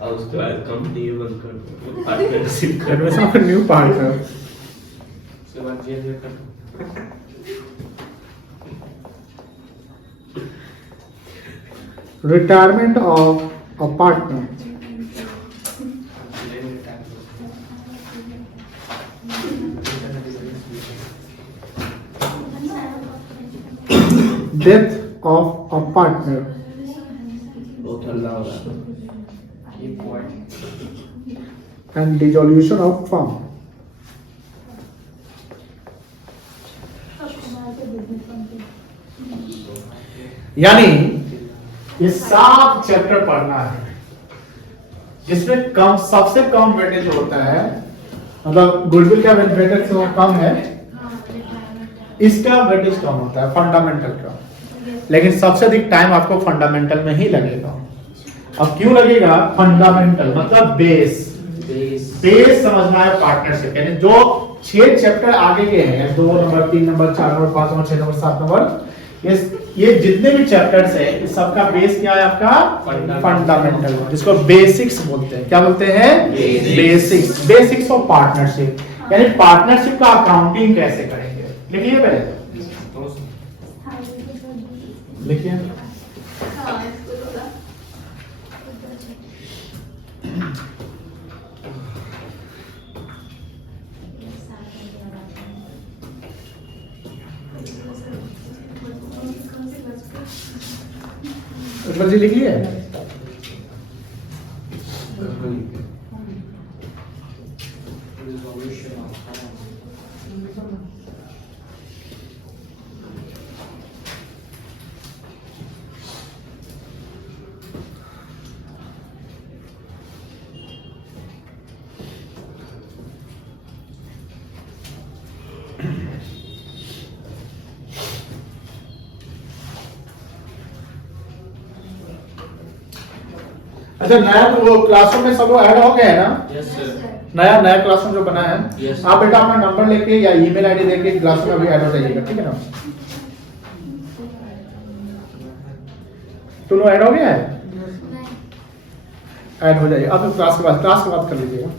और उसके बाद कंपनी बंद कर दो, पार्टनरशिप कर admission of a new partner. उसके बाद जेल में कर retirement of a partner, death of a partner, बहुत अल्लाह वाला एंड डिसॉल्यूशन ऑफ फर्म। यानी ये 7 चैप्टर पढ़ना है, जिसमें कम सबसे कम वेटेज होता है, मतलब गुडविल का वेटेज तो कम है, इसका वेटेज कम होता है फंडामेंटल का, लेकिन सबसे अधिक टाइम आपको फंडामेंटल में ही लगेगा। अब क्यों लगेगा? फंडामेंटल मतलब बेस समझना है पार्टनरशिप, यानी जो 6 चैप्टर आगे के हैं, 2 number 3 number 4 number 5 number 6 number 7 number, ये जितने भी चैप्टर्स हैं, इस सबका बेस क्या है? आपका फंडामेंटल, जिसको बेसिक्स बोलते हैं। क्या बोलते हैं? बेसिक्स ऑफ पार्टनरशिप, यानी पार्टनरशिप का अकाउंटिंग कैसे करेंगे। लिखिए पहले, लिखिए। जी लिख लिए? अच्छा, नया तो वो क्लासरूम में सब लोग ऐड हो गए हैं ना? Yes sir. नया क्लासरूम जो बना है, Yes. आप बेटा अपना नंबर लेके या ईमेल आईडी देके क्लास में अभी ऐड हो जाइएगा, ठीक है ना? तो लोग ऐड हो गया है? ऐड हो जाइए। अब क्लास के बाद कर लीजिएगा।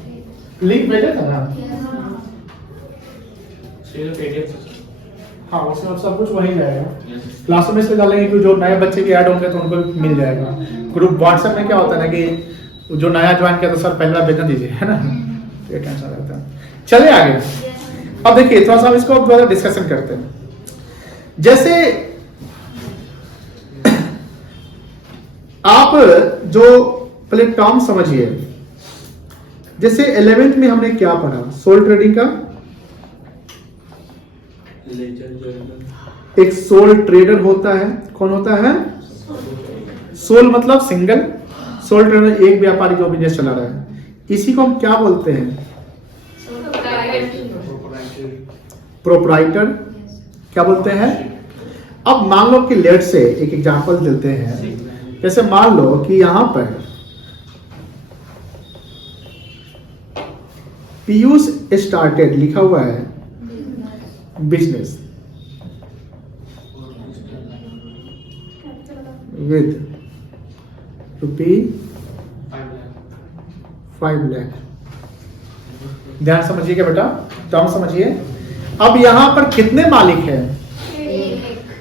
लिंक भेजा था ना? सिर्फ PDF सर। हाँ, उसमें सब कुछ वहीं जाएगा। यस। क्लासरूम में इसलिए डालेंगे कि जो नए बच्चे के ऐड होंगे तो उनको भी मिल जाएगा। ग्रुप व्हाट्सएप में क्या होता है ना कि जो नया ज्वाइन किया तो सर पहले आप भेज दीजिए, है ना? ये टेंशन रहता है। चलिए आगे। अब देखिए थोड़ा सा हम इसको थोड़ा डिस्कशन करते हैं। जैसे आप जो पहले टर्म समझिए, जैसे 11th में हमने क्या पढ़ा? सोल ट्रेडिंग का लेजर जर्नल। एक सोल ट्रेडर होता है। कौन होता है? सोल मतलब सिंगल, सोल ट्रेडर एक व्यापारी जो बिजनेस चला रहा है। इसी को हम क्या बोलते हैं? प्रोप्राइटर। क्या बोलते हैं? अब मान लो कि लेट से एक एग्जांपल देते हैं। जैसे मान लो कि यहां पर पीयूष स्टार्टेड लिखा हुआ है बिजनेस with ₹5 लाख। ध्यान समझिएगा बेटा, टर्म समझिए। अब यहां पर कितने मालिक हैं?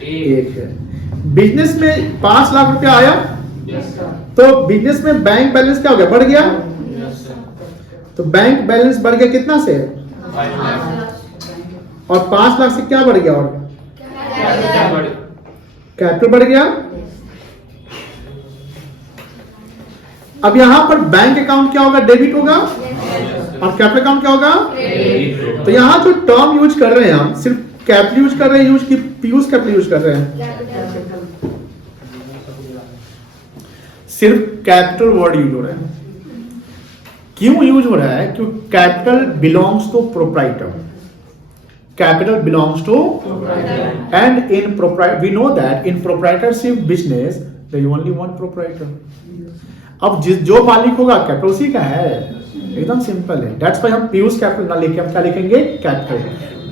एक है। बिजनेस में 5 लाख रुपया आया, यस सर। तो बिजनेस में बैंक बैलेंस क्या हो गया? बढ़ गया। Yes sir. तो बैंक बैलेंस बढ़ गया कितना से? 5 लाख। और 5 लाख से क्या बढ़ गया? और कैपिटल कैपिटल बढ़ गया। अब यहां पर बैंक अकाउंट क्या होगा? डेबिट होगा। और कैपिटल अकाउंट क्या होगा? तो यहां जो टर्म यूज कर रहे हैं हम, सिर्फ कैपिटल यूज कर रहे हैं यूज की पीयूष कैपिटल यूज कर रहे हैं? सिर्फ कैपिटल वर्ड यूज हो रहा है। क्यों यूज हो रहा है? क्योंकि capital belongs to proprietor. Capital belongs to and in we know that in proprietorship business there is only one proprietor. अब जो मालिक होगा कैपिटल उसी का है, एकदम सिंपल है। That's why हम पीयूष कैपिटल ना लिखे, हम क्या लिखेंगे? कैपिटल।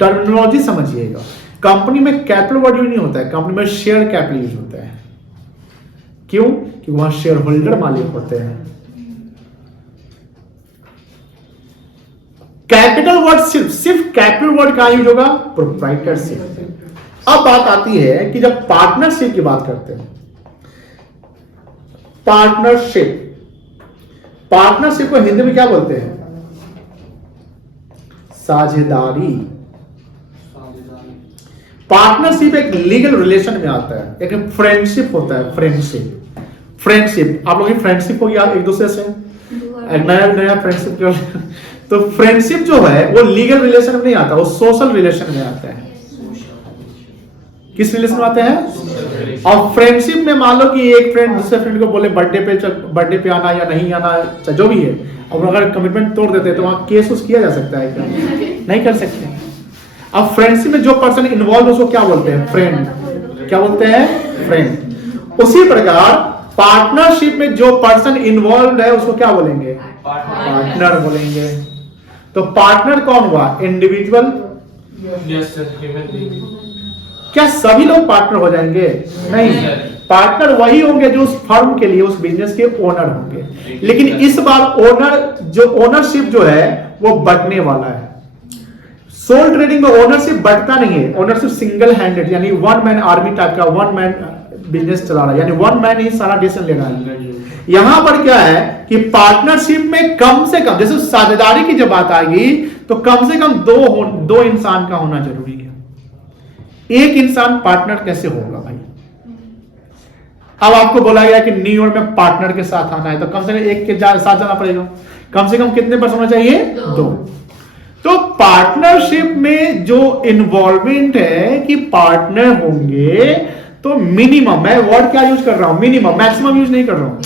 टर्मिनोलॉजी समझिएगा। कंपनी में कैपिटल वर्ड यूज नहीं होता है, कंपनी में शेयर कैपिटल यूज होता है। क्यों? कि वहां शेयर होल्डर मालिक होते हैं। कैपिटल वर्ड सिर्फ कैपिटल वर्ड का यूज होगा? प्रोप्राइटरशिप। अब बात आती है कि जब पार्टनरशिप की बात करते हैं, पार्टनरशिप को हिंदी में क्या बोलते हैं? साझेदारी। पार्टनरशिप एक लीगल रिलेशन में आता है, एक फ्रेंडशिप होता है। फ्रेंडशिप आप लोगों की फ्रेंडशिप होगी एक दूसरे से, एक नया फ्रेंडशिप कर। तो फ्रेंडशिप जो है वो लीगल रिलेशन में नहीं आता, वो सोशल रिलेशन में आता है। किस रिलेशन में आते हैं? और फ्रेंडशिप में मान लो कि एक फ्रेंड दूसरे फ्रेंड को बोले बर्थडे पे आना या नहीं आना, जो भी है, और अगर कमिटमेंट तोड़ देते हैं तो वहां केस उस किया जा सकता है क्या? नहीं कर सकते। अब फ्रेंडशिप में जो पर्सन इन्वॉल्व है उसको क्या बोलते हैं? फ्रेंड। क्या बोलते हैं? फ्रेंड। उसी प्रकार पार्टनरशिप में जो पर्सन इन्वॉल्व है उसको क्या बोलेंगे? पार्टनर बोलेंगे। तो पार्टनर कौन हुआ? Individual. Yes sir, human being. क्या सभी लोग पार्टनर हो जाएंगे? नहीं, पार्टनर वही होंगे जो उस फर्म के लिए, उस बिजनेस के ओनर होंगे। लेकिन इस बार ओनरशिप जो है वो बंटने वाला है। सोल ट्रेडिंग में ओनरशिप बंटता नहीं है, ओनरशिप सिंगल हैंडेड, यानी वन मैन आर्मी टाइप का, वन मैन बिजनेस चला रहा है, यानी वन मैन ही सारा डिसीजन ले रहा है। यहां पर क्या है कि पार्टनरशिप में कम से कम, जैसे साझेदारी की जब बात आएगी तो कम से कम दो इंसान का होना जरूरी है। एक इंसान पार्टनर कैसे होगा भाई? अब आपको बोला गया कि न्यूयॉर्क में पार्टनर के साथ आना है तो कम से कम एक के साथ जाना पड़ेगा। कम से कम कितने पर्सन होना चाहिए? दो। तो पार्टनरशिप में जो इन्वॉल्वमेंट है कि पार्टनर होंगे तो मिनिमम, मैं वर्ड क्या यूज कर रहा हूं? मिनिमम, मैक्सिमम यूज नहीं कर रहा हूं।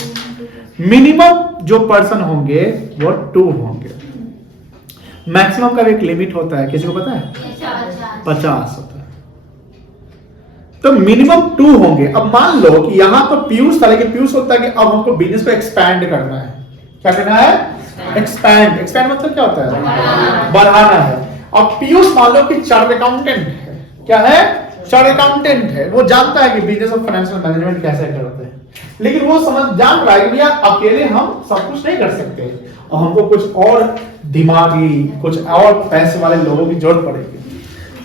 मिनिमम जो पर्सन होंगे वो 2 होंगे। मैक्सिमम का एक लिमिट होता है, किसी को पता है? 50 होता है। तो मिनिमम 2 होंगे। अब मान लो कि यहां तो पीयूष था, लेकिन पीयूष होता है कि अब हमको बिजनेस को एक्सपैंड करना है। क्या करना है? एक्सपैंड। एक्सपैंड मतलब क्या होता है? बढ़ाना है। अब पीयूष मान लो कि चार्ट अकाउंटेंट है। क्या है? चार्ट अकाउंटेंट है। वो जानता है कि बिजनेस और फाइनेंशियल मैनेजमेंट कैसे करते हैं, लेकिन वो जान रहा है कि भैया अकेले हम सब कुछ नहीं कर सकते और हमको कुछ और दिमागी, कुछ और पैसे वाले लोगों की जरूरत पड़ेगी।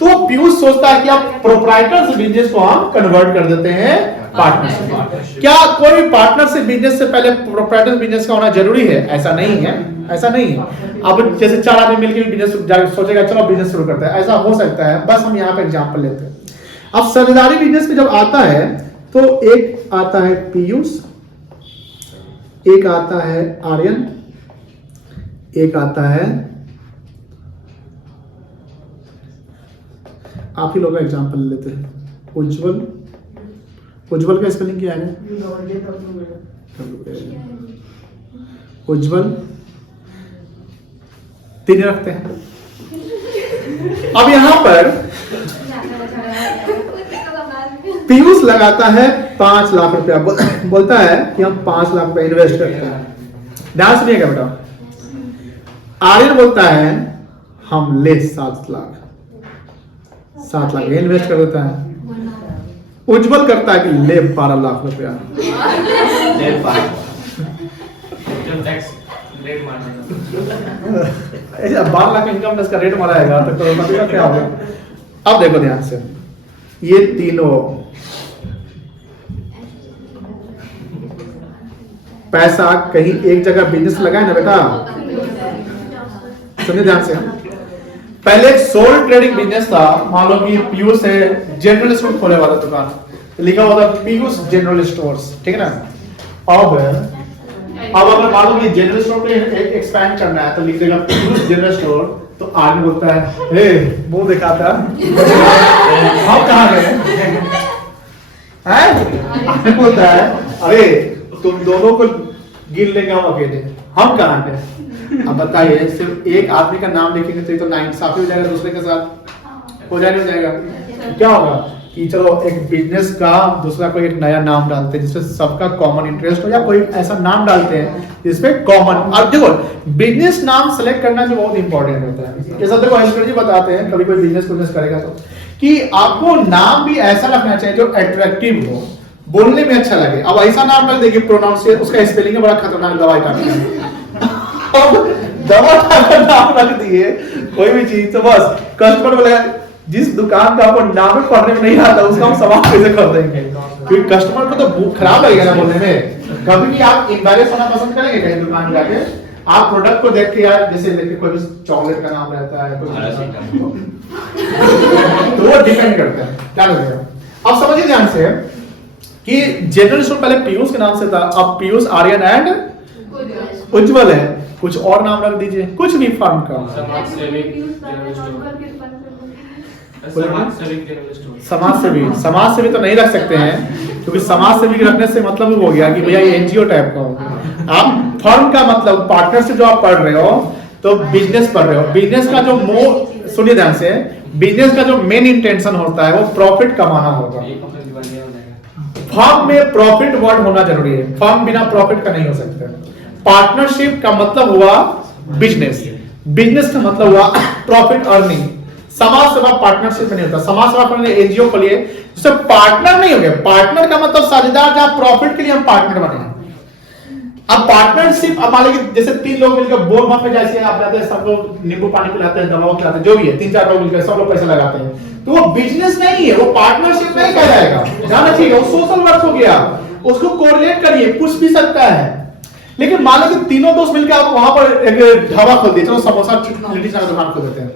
तो पीयूष सोचता है कि आप प्रोप्राइटर से बिजनेस को हम कन्वर्ट कर देते हैं पार्टनरशिप। क्या कोई भी पार्टनर से बिजनेस से पहले प्रोप्राइटर बिजनेस का होना जरूरी है? ऐसा नहीं है, ऐसा नहीं है। अब जैसे 4 आदमी मिलकर बिजनेस सोचेगा चलो बिजनेस शुरू करते हैं, ऐसा हो सकता है। बस हम यहाँ पे एग्जांपल लेते हैं। अब साझेदारी बिजनेस में जब आता है तो एक आता है पीयूष, एक आता है आर्यन, एक आता है, आप ही लोग का एग्जांपल लेते हैं, उज्जवल। उज्जवल का स्पेलिंग क्या है? उज्जवल। 3 रखते हैं। अब यहां पर पीयूष लगाता है 5 लाख रुपया, बोलता है कि हम 5 लाख रुपया इन्वेस्ट करते हैं। ध्यान सुनिएगा बेटा। आर्यन बोलता है हम ले 7 लाख इन्वेस्ट कर देता है। उज्जवल करता है कि ले 12 लाख रुपया। 12 लाख इनकम टैक्स का रेट माराएगा तो करोड़पति का क्या होगा? अब देखो ध्यान से, ये तीनों पैसा कहीं एक जगह बिजनेस लगाए ना बेटा, सुनिए ध्यान से। पहले एक सोल ट्रेडिंग बिजनेस था। मान लो कि पीयूष है जनरल स्टोर खोले वाला दुकान, तो लिखा हुआ था पीयूष जनरल स्टोर्स, ठीक है ना। अब अगर मान लो कि जनरल स्टोर पे एक्सपैंड करना है तो लिख देगा पीयूष जनरल स्टोर। तो आदमी बोलता है हे वो दिखाता हम कहाँ गए? आदमी बोलता है अरे तुम दोनों को गिन लेंगे हम अकेले, हम कहाँ गए? अब बताइए, सिर्फ एक आदमी का नाम लिखेंगे तो ये तो नाइंसाफी हो जाएगा, दूसरे के साथ हो जाएगा। क्या होगा कि चलो एक बिजनेस का दूसरा कोई एक नया नाम डालते हैं जिसमें सबका कॉमन इंटरेस्ट हो, या कोई ऐसा नाम डालते हैं जिसमें कॉमन। अब देखो बिजनेस नाम सेलेक्ट करना जो बहुत इंपॉर्टेंट होता है। जैसा देखो हरीश जी बताते हैं कभी कोई बिजनेस करेगा तो कि आपको नाम भी ऐसा रखना चाहिए जो अट्रैक्टिव हो, बोलने में अच्छा लगे। अब ऐसा नाम रख देखिए प्रोनाउंसिएशन उसका स्पेलिंग है बड़ा खतरनाक, दवाई का अब दवा का नाम रख दिए कोई भी चीज तो बस कस्टमर बोलेगा जिस दुकान का आपको नाम पढ़ने में नहीं आता उसका हम सवाल कैसे कर देंगे, क्योंकि कस्टमर को तो भूख खराब लगेगा ना बोलने में। कभी भी आप एम्बैरेस होना पसंद करेंगे कहीं दुकान जाके? आप प्रोडक्ट को देख के यार जैसे देखिए कोई भी चॉकलेट का नाम रहता है तो वो डिपेंड करता है क्या लगेगा। अब समझिए ध्यान से कि जनरल स्टोर पहले पीयूष के नाम से था, अब पीयूष आर्यन एंड उज्जवल है। कुछ और नाम रख दीजिए, कुछ भी फर्म का। समाज सेवी जनरल स्टोर। समाज सेवी तो नहीं रख सकते हैं, क्योंकि समाज सेवी रखने से मतलब हो गया कि भैया ये एनजीओ टाइप का हो। आप फर्म का मतलब पार्टनरशिप जो आप पढ़ रहे हो तो बिजनेस पढ़ रहे हो। बिजनेस का जो सुनिए ध्यान से, बिजनेस का जो मेन इंटेंशन होता है वो प्रॉफिट कमाना होगा। फर्म में प्रॉफिट वर्ड होना जरूरी है, फर्म बिना प्रॉफिट का नहीं हो सकता। पार्टनरशिप का मतलब हुआ बिजनेस, बिजनेस का मतलब हुआ प्रॉफिट अर्निंग। समाज सेवा पार्टनरशिप नहीं होता। समाज सेवा अपने एनजीओ के लिए जिससे पार्टनर नहीं हो गया। पार्टनर का मतलब साझेदार, जहां प्रॉफिट के लिए हम पार्टनर बने। अब पार्टनरशिप, अब मान लीजिए जैसे 3 लोग मिलकर बोल माफ में जैसे आप जाते हैं, सब लोग नींबू पानी पिलाते हैं, दवा खिलाते हैं, जो भी है, 3-4 लोग मिलकर सब लोग पैसा लगाते हैं, तो वो बिजनेस नहीं है, वो पार्टनरशिप नहीं कहलाएगा। ध्यान रखिएगा, वो सोशल वर्क हो गया। उसको कोरिलेट करिए, पूछ भी सकता है। लेकिन मान लीजिए तीनों दोस्त मिलकर आप वहां पर एक ढाबा खोल दिए, चलो समोसा लिट्टी चना दुकान खोल देते हैं,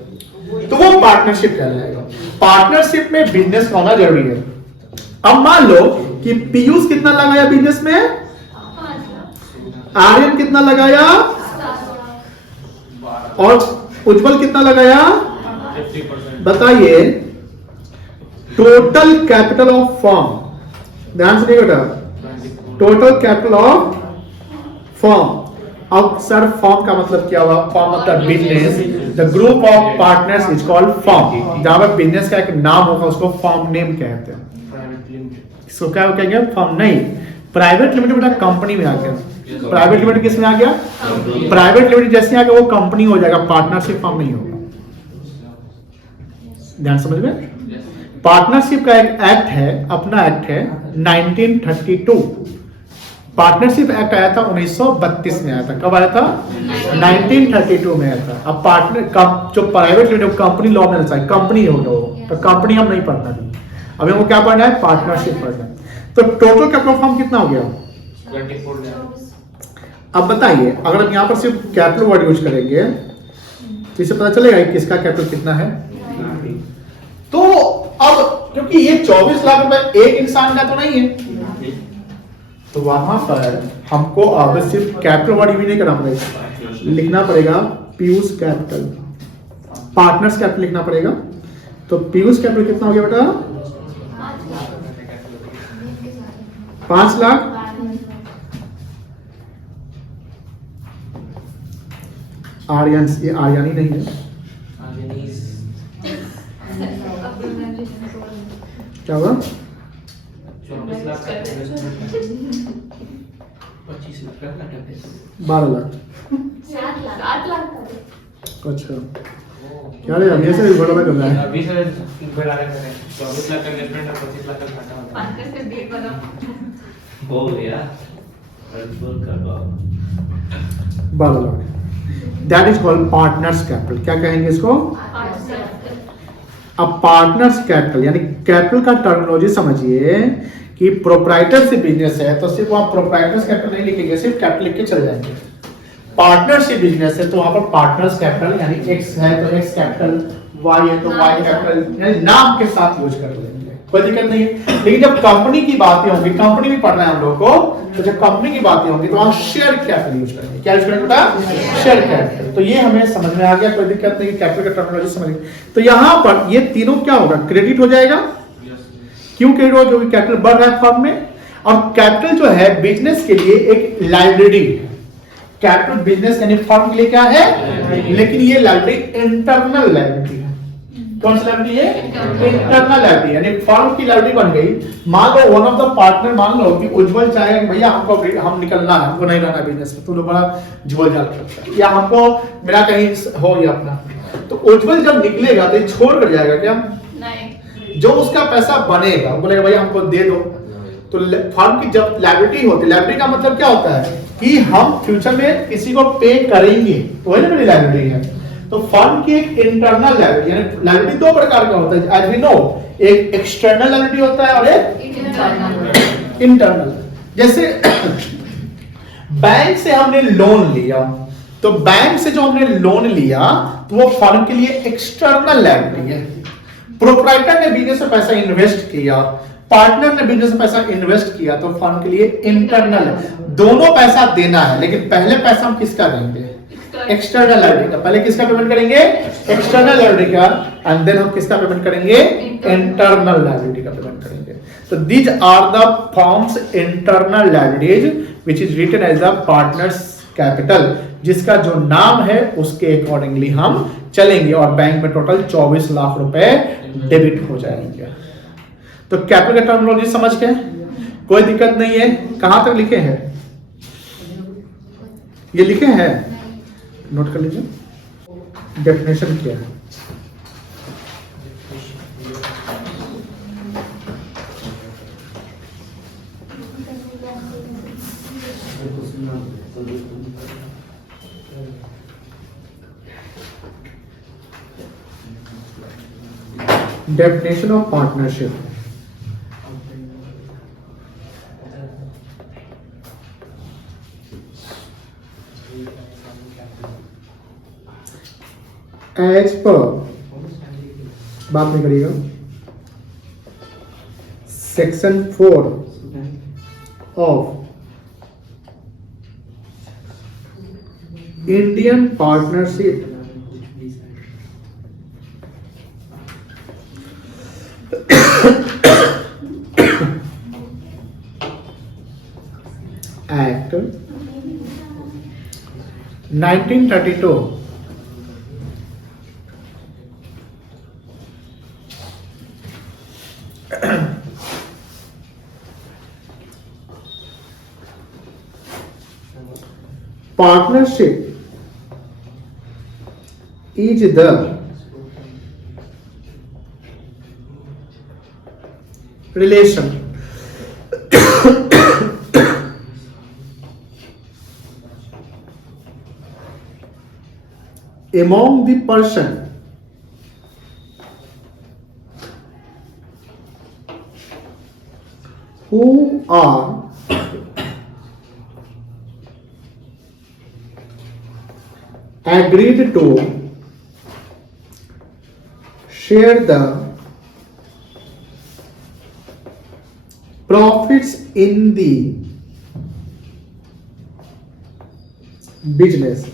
तो वो पार्टनरशिप कहलाएगा। पार्टनरशिप में बिजनेस का होना जरूरी है। अब मान लो कि पीयूष कितना लगाया बिजनेस में, आर्यन कितना लगाया और उज्जवल कितना लगाया, 50%। बताइए। टोटल कैपिटल ऑफ फर्म, ध्यान से बेटा, टोटल कैपिटल ऑफ फर्म। अब सर फर्म का मतलब क्या हुआ? फर्म मतलब business. The group of partners is called firm. जहां पर बिजनेस का एक नाम होगा उसको फर्म नेम कहते हैं। इसको क्या कहेंगे? फर्म नहीं। प्राइवेट लिमिटेड बेटा कंपनी में आ गया। प्राइवेट लिमिटेड किस में आ गया? प्राइवेट लिमिटेड जैसे आ गया वो कंपनी हो जाएगा, पार्टनरशिप फर्म नहीं होगा। ध्यान समझ में। पार्टनरशिप का एक एक्ट है, अपना एक्ट है 1932। पार्टनरशिप एक्ट आया था 1932 में आया था। कब आया था? 1932 में आया था। अब पार्टनर जो प्राइवेट लिमिटेड कंपनी लॉ में चाहिए, कंपनी हो गया वो, तो कंपनी हम नहीं पढ़ना अभी। अभी हमको क्या पढ़ना है? पार्टनरशिप पढ़ना है। तो टोटल कैपिटल फर्म कितना हो गया? 24 लाख। अब बताइए, अगर हम यहाँ पर सिर्फ कैपिटल वर्ड यूज करेंगे तो इससे पता चलेगा कि किसका कैपिटल कितना है। तो अब क्योंकि ये 24 लाख रुपए एक इंसान का तो नहीं है, तो वहां पर हमको अब सिर्फ कैपिटल वर्ड भी नहीं करना पड़ेगा, लिखना पड़ेगा पीयूष कैपिटल, पार्टनर्स कैपिटल लिखना पड़ेगा। तो पीयूष कैपिटल कितना हो गया बेटा? 5 लाख। आर्यन, ये आर्यानी नहीं है, क्या हुआ? 24 लाख का 25 लाख का घाटा है। 12 लाख। 8 लाख अच्छा, क्या रे अभी ऐसे घोड़ा कर रहा है? अभी से बढ़ा रहे हैं। 24 लाख का इन्वेस्टमेंट और 25 लाख का घाटा होता है। 5 से 1.5 बना। हो गया। 12 lakh. That is called partners capital. क्या कहेंगे इसको? अब पार्टनर्स कैपिटल यानी कैपिटल का टर्मिनोलॉजी समझिए कि प्रोप्राइटरशिप बिजनेस है तो सिर्फ वहां प्रोप्राइटर्स कैपिटल नहीं लिखेंगे, सिर्फ कैपिटल लिख के चले जाएंगे। पार्टनरशिप बिजनेस है तो वहां पर पार्टनर्स कैपिटल यानी एक्स है तो एक्स कैपिटल, वाई है तो वाई कैपिटल यानी नाम के साथ यूज कर लेंगे, कोई दिक्कत नहीं है। लेकिन जब कंपनी की बातें होंगी, कंपनी भी पढ़ना है हम लोगों को, तो जब कंपनी की बातें होंगी तो वहां शेयर कैपिटल यूज करेंगे। क्या यूज करेंगे बेटा? Share capital. तो ये हमें समझ में आ गया, कोई दिक्कत नहीं, कैपिटल का टर्मिनोलॉजी समझ। तो यहां पर ये तीनों क्या होगा? क्रेडिट हो जाएगा। क्यों क्रेडिट होगा? क्योंकि कैपिटल बढ़ रहा है फर्म में। और कैपिटल जो है बिजनेस के लिए एक लाइबिलिटी। कैपिटल बिजनेस यानी फर्म के लिए क्या है? लेकिन ये लाइबिलिटी इंटरनल लाइबिलिटी है। कौन सी लाइबिलिटी है? इंटरनल लाइबिलिटी यानी फर्म की लाइबिलिटी बन गई। मान लो वन ऑफ द पार्टनर, मान लो कि उज्जवल चाहे भैया हमको हम निकलना है, हमको नहीं रहना बिजनेस में, तुम लोग बड़ा झोल झाल करता है, या हमको मेरा कहीं हो गया अपना, तो उज्जवल जब निकलेगा तो छोड़ कर जाएगा क्या? नहीं। जो उसका पैसा बनेगा वो बोलेगा भैया हमको दे दो। तो फर्म की जब लायबिलिटी होती है, लायबिलिटी का मतलब क्या होता है कि हम फ्यूचर में किसी को पे करेंगे, तो वही ना मेरी लायबिलिटी है। तो फर्म की एक इंटरनल लायबिलिटी यानी लायबिलिटी दो प्रकार का होता है, एज वी नो, एक एक्सटर्नल लायबिलिटी होता है और एक इंटरनल। जैसे बैंक से हमने लोन लिया, तो बैंक से जो हमने लोन लिया तो वो फर्म के लिए एक्सटर्नल लायबिलिटी है। प्रोप्राइटर ने बिजनेस में पैसा इन्वेस्ट किया, पार्टनर ने बिजनेस में पैसा इन्वेस्ट किया, तो फर्म के लिए इंटरनल है। दोनों पैसा देना है, लेकिन पहले पैसा हम किसका देंगे? एक्सटर्नल लायबिलिटी का। पहले किसका पेमेंट करेंगे? एक्सटर्नल लायबिलिटी का। एंड देन हम किसका पेमेंट करेंगे, इंटरनल लायबिलिटी का पेमेंट करेंगे। तो these are the forms internal liabilities which is written as a partner's capital, जिसका जो नाम है उसके अकॉर्डिंगली हम चलेंगे और बैंक में टोटल 24 लाख रुपए डेबिट हो जाएंगे। तो कैपिटल का टर्मिनोलॉजी समझ गए, कोई दिक्कत नहीं है। कहां तक लिखे हैं, ये लिखे हैं, नोट कर लीजिए। डेफिनेशन क्या है, definition of partnership. As per, बात नहीं करिएगा, section 4 of Indian Partnership Act 1932 partnership is the relation among the person who are agreed to share the profits in the business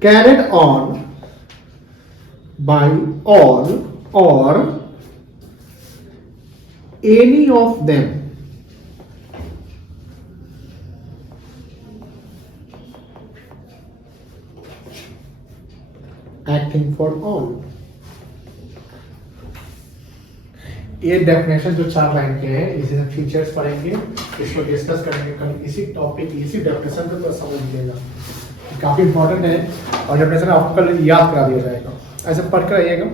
carried on by all or any of them acting for all। ये definition जो 4 line के हैं, इसी से features पढ़ेंगे, इसको discuss करेंगे कल। इसी टॉपिक इसी डेफिनेशन को तो समझ लीजिएगा, काफी इंपॉर्टेंट है और डेफिनेशन आपको कल याद करा दिया जाएगा। ऐसे पढ़ कर आइएगा।